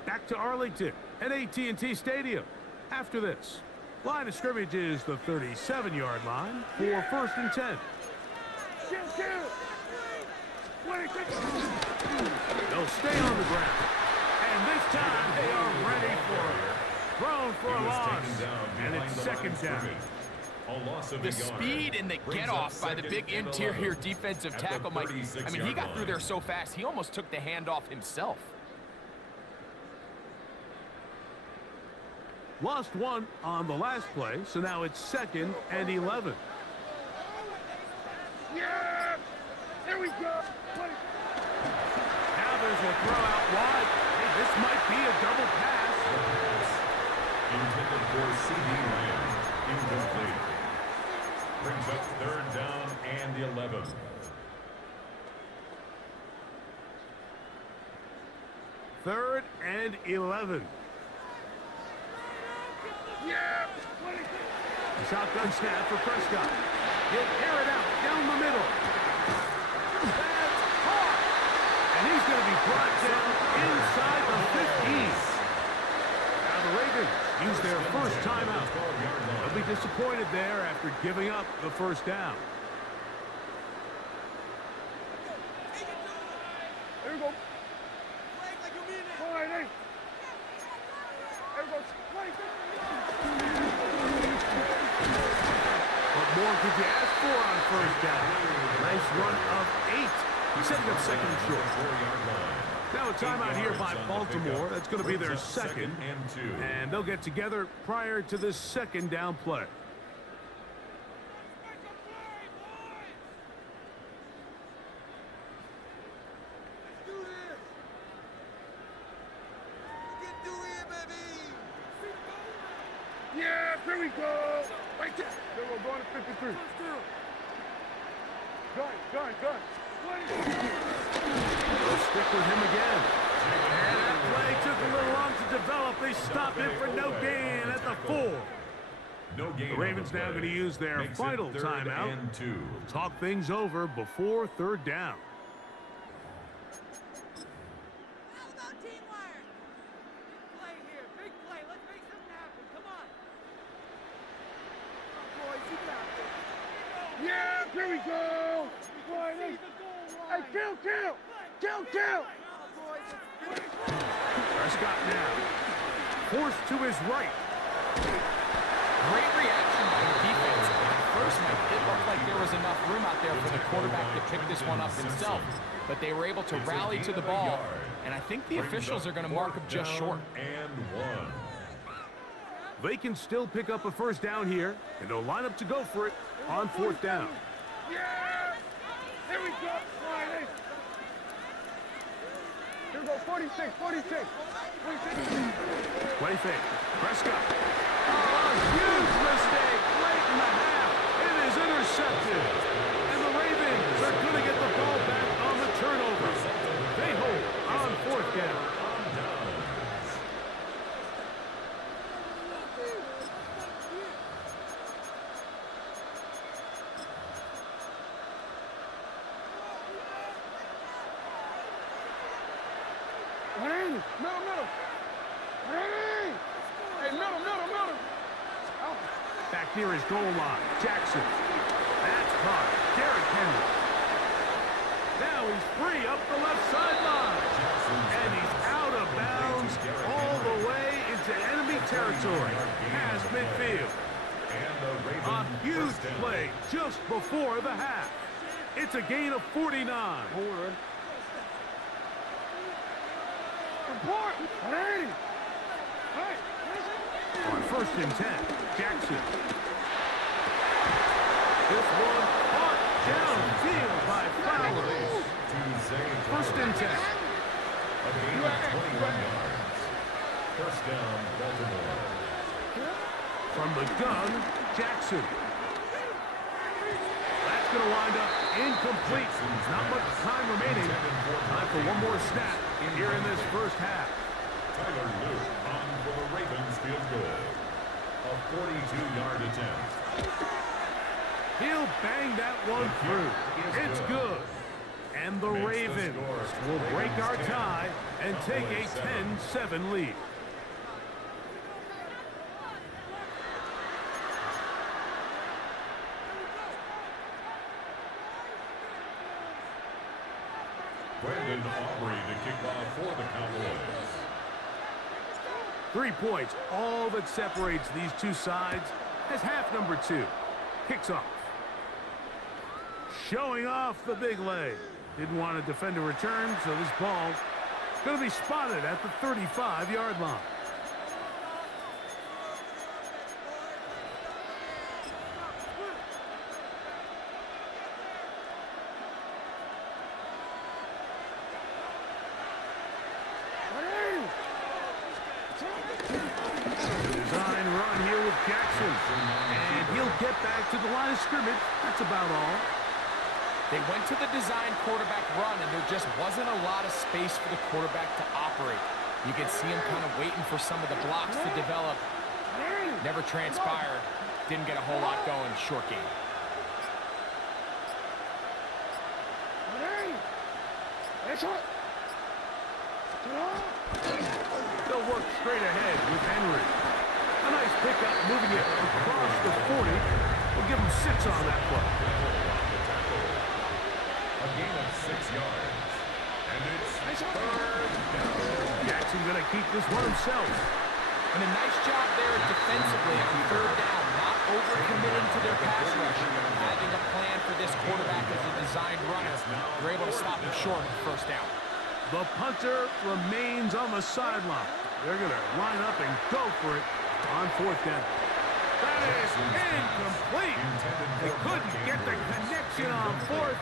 back to Arlington at AT&T Stadium. After this, line of scrimmage is the 37-yard line for first and 10. Kill. What do you think? They'll stay on the ground. And this time, they are ready for it. Thrown for a loss. And it's second down. The speed and the get-off by the big interior defensive tackle, Mike. I mean, he got through there so fast, he almost took the handoff himself. Lost one on the last play, so now it's second and 11. Yeah! There we go! Now there's a throw out wide. Hey, this might be a double pass. Intended for C.D. Lamb. Incomplete. Brings up third down and 11. Third and 11. Yeah! The shotgun snap for Prescott. He'll air it out down the middle. That's hard. And he's going to be brought down inside the 15. Now the Ravens use their first timeout. They'll be disappointed there after giving up the first down. There we go. All right, hey. There we go. What more could you ask for on first down? Nice run of 8. Setting up second and short. Now a timeout here by Baltimore. That's going to be their second. And they'll get together prior to this second down play. Yeah, there we go. Right there. There we go, going to 53. Gun. They'll stick with him again. And that play took a little long to develop. They stop him for no gain at the 4. No gain. The Ravens now going to use their final timeout. Talk things over before third down. How about teamwork? Big play here, big play. Let's make something happen. Come on. Boys, you got this. Yeah, there we go. Right, hey, kill. Come on, boys. Let's Prescott now. Forced to his right. Great reaction by the defense. At first, Mike, it looked like there was enough room out there for the quarterback to pick this one up himself. But they were able to rally to the ball. And I think the officials are going to mark him just short. And 1. They can still pick up a first down here, and they'll line up to go for it on 4th down. Yeah! Here we go. Flying. Here we go. 46, 46. 20 fake. Prescott. Oh, huge mistake late in the half. It is intercepted. And the Ravens are going to get the ball back on the turnover. They hold on 4th down. Middle. Hey, middle. Back near his goal line. Jackson. That's caught. Derrick Henry. Now he's free up the left sideline. And he's out of bounds all the way into enemy territory. Past midfield. A huge play just before the half. It's a gain of 49. On 1st and 10, Jackson. This one caught downfield by Fowler. 1st and 10. A gain of 21 yards. First down, Baltimore. From the gun, Jackson. That's going to wind up incomplete. Not much time remaining. Time for one more snap here in this first half. Tyler Luke on for the Ravens field goal. A 42-yard attempt. He'll bang that one through. It's good. And the Ravens will break our tie and take a 10-7 lead. Brandon Aubrey to kick off for the Cowboys. 3 points, all that separates these two sides, as half number 2 kicks off. Showing off the big leg. Didn't want to defend a return, so this ball is going to be spotted at the 35-yard line. Design run here with Jackson. And he'll get back to the line of scrimmage. That's about all. They went to the design quarterback run, and there just wasn't a lot of space for the quarterback to operate. You can see him kind of waiting for some of the blocks to develop. Never transpired. Didn't get a whole lot going. Short game. They'll work straight ahead with Henry. A nice pickup, moving it across the 40. We'll give him 6 on that play. A gain of 6 yards. And it's 3rd down. Jackson going to keep this one himself. And a nice job there defensively on 3rd down. Not overcommitting to their pass rush. Having a plan for this quarterback as a designed runner. They're able to stop him short of 1st down. The punter remains on the sideline. They're going to line up and go for it on 4th down. That is incomplete. They couldn't get the connection on 4th.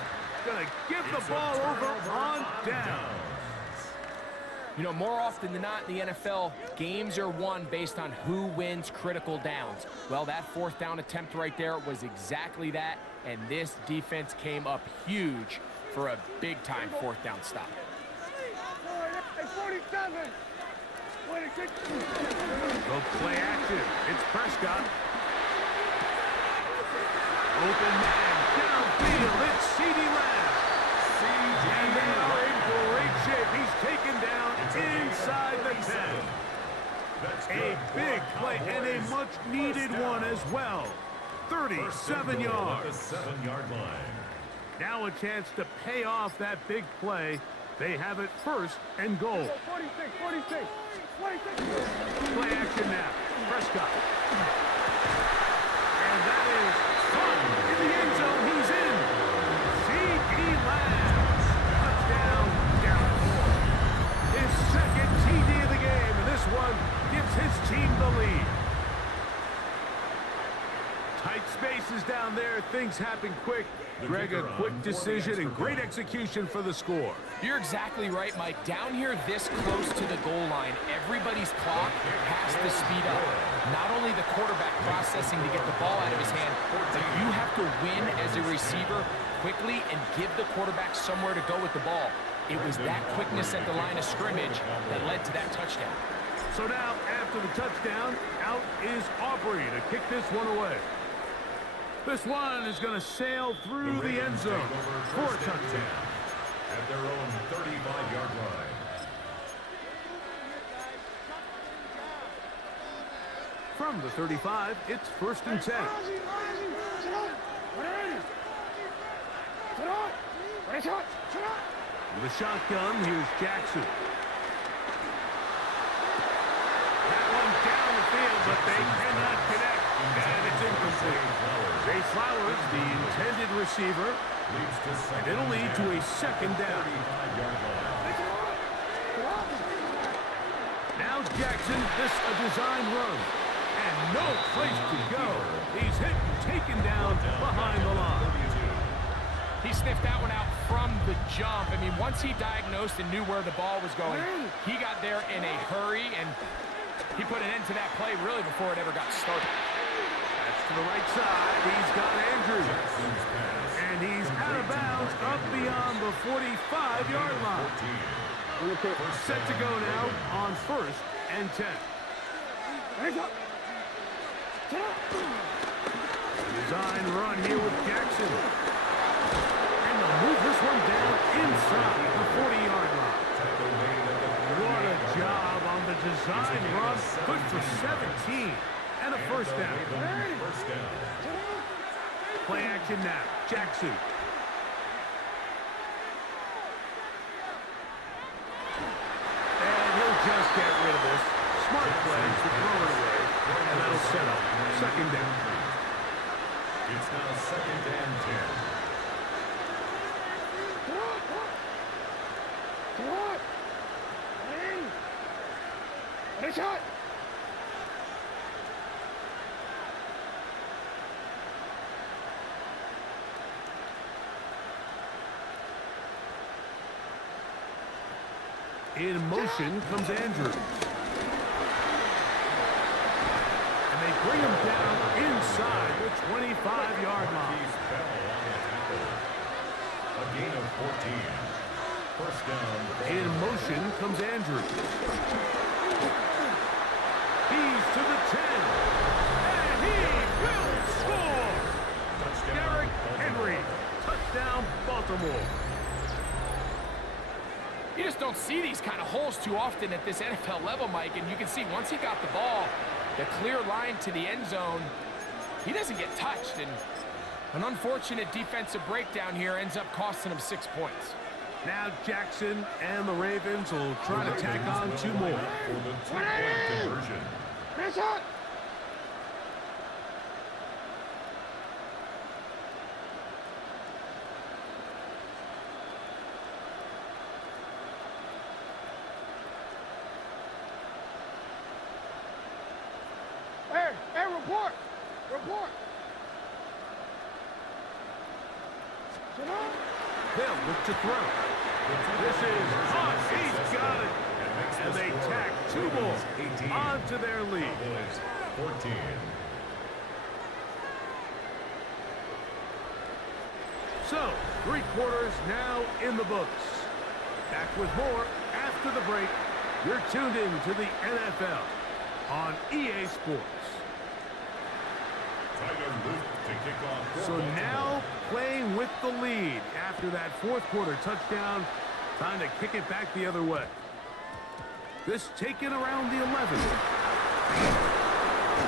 Going to give the ball over on down. You know, more often than not in the NFL, games are won based on who wins critical downs. Well, that 4th down attempt right there was exactly that, and this defense came up huge for a big-time 4th down stop. Hey, 47. Go play action. It's Prescott. Open man downfield. It's CeeDee Lamb. And they are in great shape. He's taken down inside the 10. A big play and a much-needed one as well. 37 yards. At the 7-yard line. Now a chance to pay off that big play They have it first and goal. 46, 46. 26. Play action now. Prescott. And that is fun. In the end zone, he's in. C.D. Lamb. Touchdown, Dallas. His second TD of the game, and this one gives his team the lead. Tight spaces down there. Things happen quick. Greg, a quick decision and great execution for the score. You're exactly right, Mike. Down here this close to the goal line, everybody's clock has to speed up. Not only the quarterback processing to get the ball out of his hand, but you have to win as a receiver quickly and give the quarterback somewhere to go with the ball. It was that quickness at the line of scrimmage that led to that touchdown. So now, after the touchdown, out is Aubrey to kick this one away. This one is going to sail through the end zone for a touchdown. At their own 35-yard line. From the 35, it's 1st and 10. From the shotgun, here's Jackson. That one down the field, but they cannot connect. And it's incomplete. Zay Flowers, the intended receiver, and it'll lead to a 2nd down. Now Jackson, this a design run. And no place to go. He's hit and taken down behind the line. He sniffed that one out from the jump. I mean, once he diagnosed and knew where the ball was going, he got there in a hurry, and he put an end to that play really before it ever got started. That's to the right side. He's got Andrews. And he's out of bounds up beyond the 45-yard line. Set to go now on 1st and 10. Design run here with Jackson. And they'll move this one down inside the 40-yard line. What a job on the design run. Good for 17 and a 1st down. Play action now. Jackson. And he'll just get rid of this. Smart play to throw it away. And that'll set up 2nd down. It's now 2nd and 10. Shot. In motion comes Andrews. And they bring him down inside the 25-yard line. A gain of 14. 1st down. In motion comes Andrews. He's to the 10. And he will score! Derrick Henry. Touchdown, Baltimore. You just don't see these kind of holes too often at this NFL level, Mike, and you can see once he got the ball, the clear line to the end zone, he doesn't get touched, and an unfortunate defensive breakdown here ends up costing him 6 points. Now Jackson and the Ravens will try to tack on 2 more. For the 2-point conversion. Hey, report. They'll look to throw. This is on. He's got it. And they tack 2 more onto their lead. 14. So, 3 quarters now in the books. Back with more after the break. You're tuned in to the NFL on EA Sports. So now playing with the lead after that 4th quarter touchdown, trying to kick it back the other way. This taken around the 11.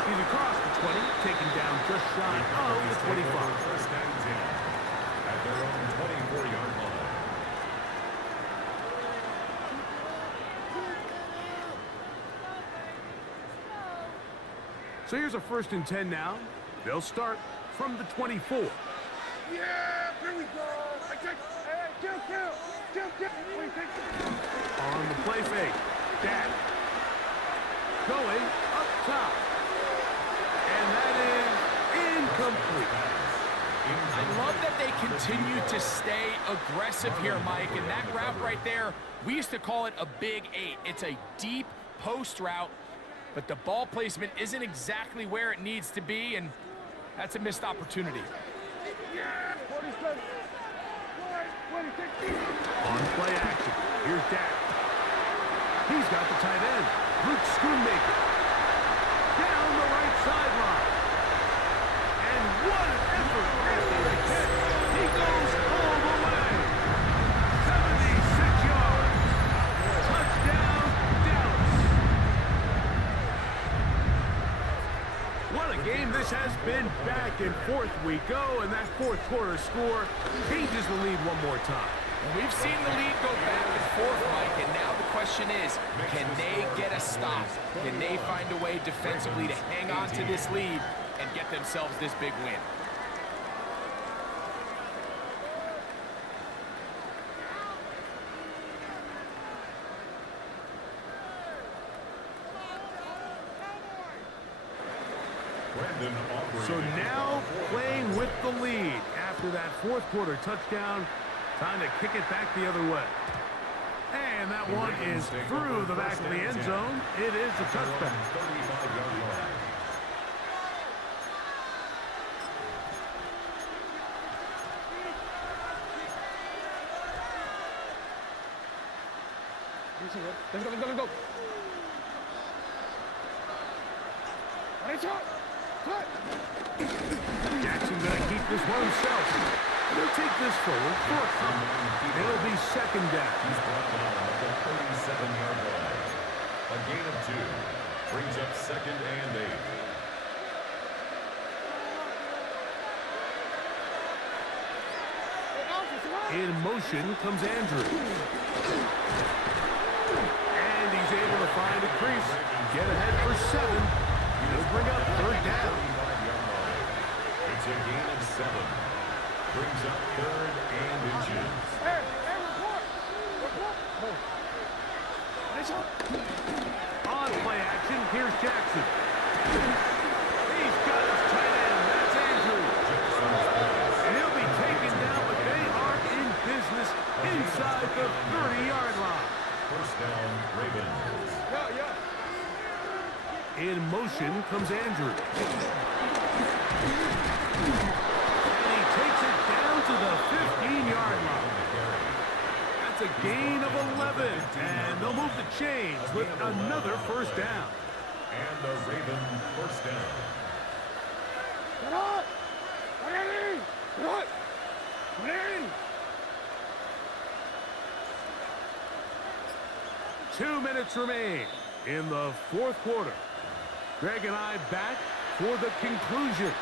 He's across the 20, taken down just shy of the 25. 1st and 10 at their own 24-yard line. So here's a 1st and 10 now. They'll start from the 24. Yeah, here we go. Hey, kill. Wait, On the play fake. Dak. Going up top. And that is incomplete. I love that they continue to stay aggressive here, Mike. And that route right there, we used to call it a big 8. It's a deep post route, but the ball placement isn't exactly where it needs to be, and that's a missed opportunity. On play action, here's Dak. He's got the tight end, Luke Schoonmaker. Down the right sideline. And what an effort after the catch. He goes all the way. 76 yards. Touchdown, Dallas. What a game this has been. Back and forth we go, and that 4th quarter score changes the lead one more time. We've seen the lead go back and forth, Mike, and now the question is, can they get a stop? Can they find a way defensively to hang on to this lead and get themselves this big win? So now playing with the lead after that 4th quarter touchdown. Time to kick it back the other way. And that one is through the back of the end zone. It is a touchback. Let's go. Jackson gonna keep this one himself. They'll take this forward for a couple. It'll be 2nd down. He's brought down at the 37-yard line. A gain of 2 brings up 2nd and 8. In motion comes Andrew. And he's able to find a crease. Get ahead for 7. He'll bring up 3rd down. It's a gain of 7. Brings up 3rd and inches. Hey, report. On play action, here's Jackson. He's got his tight end. That's Andrew. And he'll be taken down, but they are in business inside the 30-yard line. 1st down, Ravens. In motion comes Andrew. And he takes it down to the 15-yard line. That's a gain of 11. And they'll move the chains with another 1st down. And the Raven 1st down. Get up! Get in! 2 minutes remain in the 4th quarter. Greg and I back for the conclusion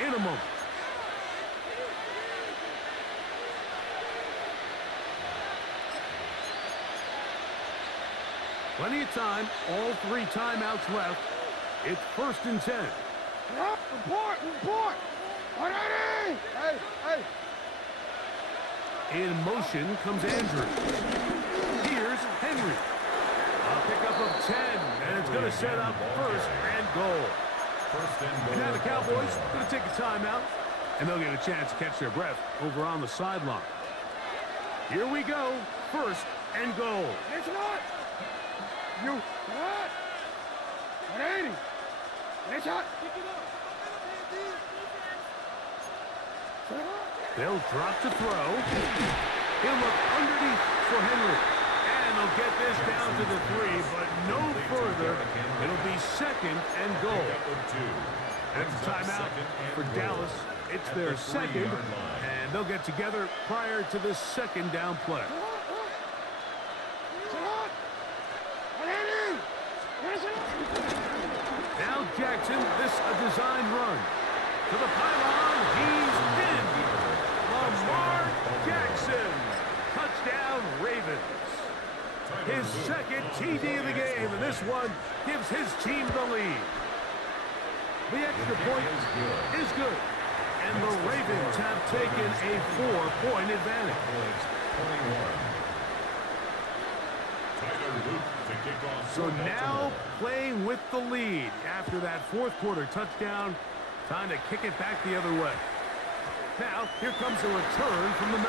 in a moment. Plenty of time, all 3 timeouts left. It's 1st and 10. Report! Hey! In motion comes Andrew. Here's Henry. A pickup of 10, and it's going to set up 1st and goal. And now the Cowboys going to take a timeout, and they'll get a chance to catch their breath over on the sideline. Here we go, 1st and goal. It's not! You what? 180! It's hot! They'll drop to throw. He'll look underneath for Henry. And they'll get this down to the 3, but no further. It'll be 2nd and goal. That's a timeout for Dallas. It's their 2nd, and they'll get together prior to the 2nd down play. Now Jackson, this a design run. To the pylon, he's in. Lamar Jackson. Touchdown, Ravens. His 2nd TD of the game, and this one gives his team the lead. The extra point is good. And the Ravens have taken a 4-point advantage. So now playing with the lead after that fourth quarter touchdown. Time to kick it back the other way. Now, here comes a return from the 9.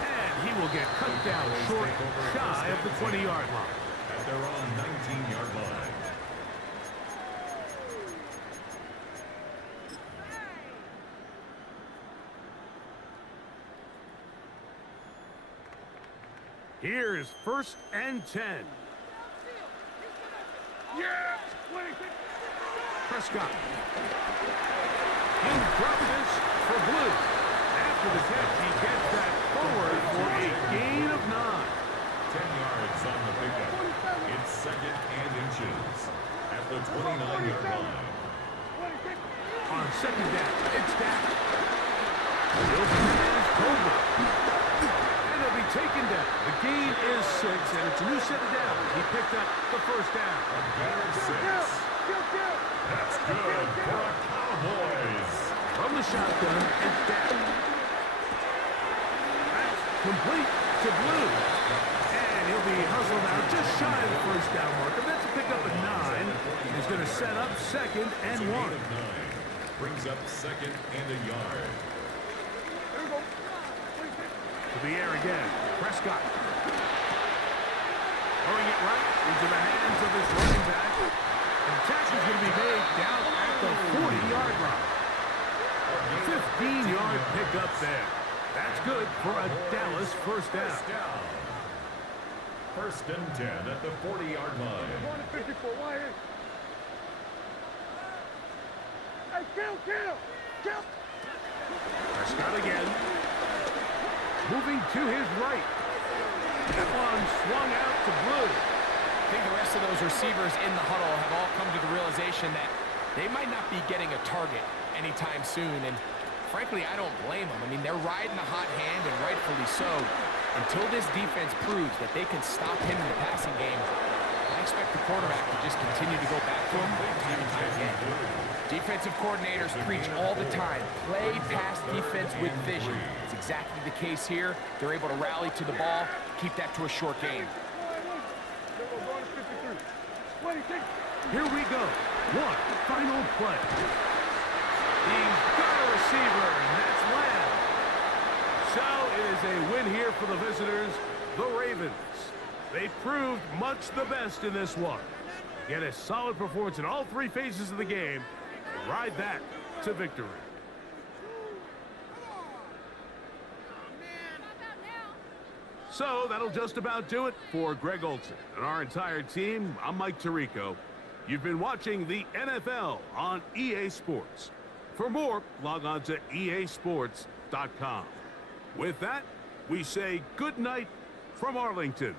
And he will get cut down short, shy of the 20-yard line. At their own 19-yard line. Here's 1st and 10. Yeah! Prescott. He'll drop this for Blue. After the catch, he gets that forward for a gain of 9. 10 yards on the pickup. It's 2nd and inches at the 29-yard line. On 2nd down, it's down. Wilson is over. And they'll be taken down. The gain is 6, and it's a new set of downs. He picked up the 1st down. That's good for the Cowboys. From the shotgun, it's down. That's complete to Blue. And he'll be hustled out just shy of the 1st down marker. That's a pickup of 9. He's going to set up 2nd and 1. Brings up 2nd and a yard. To the air again. Prescott. Throwing it right into the hands of his running back. And the tackle is going to be made down at the 40-yard line. 15-yard pickup there. That's good for a Dallas 1st down. 1st and 10 at the 40-yard line. Hey, kill! Prescott again. Moving to his right. That one swung out to Blue. I think the rest of those receivers in the huddle have all come to the realization that they might not be getting a target anytime soon. And frankly, I don't blame them. I mean, they're riding a hot hand, and rightfully so. Until this defense proves that they can stop him in the passing game, I expect the quarterback to just continue to go back to him time and time again. Defensive coordinators preach all the time, play pass defense with vision. It's exactly the case here. They're able to rally to the ball, keep that to a short game. Here we go. One final play. He's got a receiver, and that's Lamb. So it is a win here for the visitors, the Ravens. They proved much the best in this one. Get a solid performance in all 3 phases of the game and ride that to victory. So that'll just about do it for Greg Olson and our entire team. I'm Mike Tirico. You've been watching the NFL on EA Sports. For more, log on to easports.com. With that, we say good night from Arlington.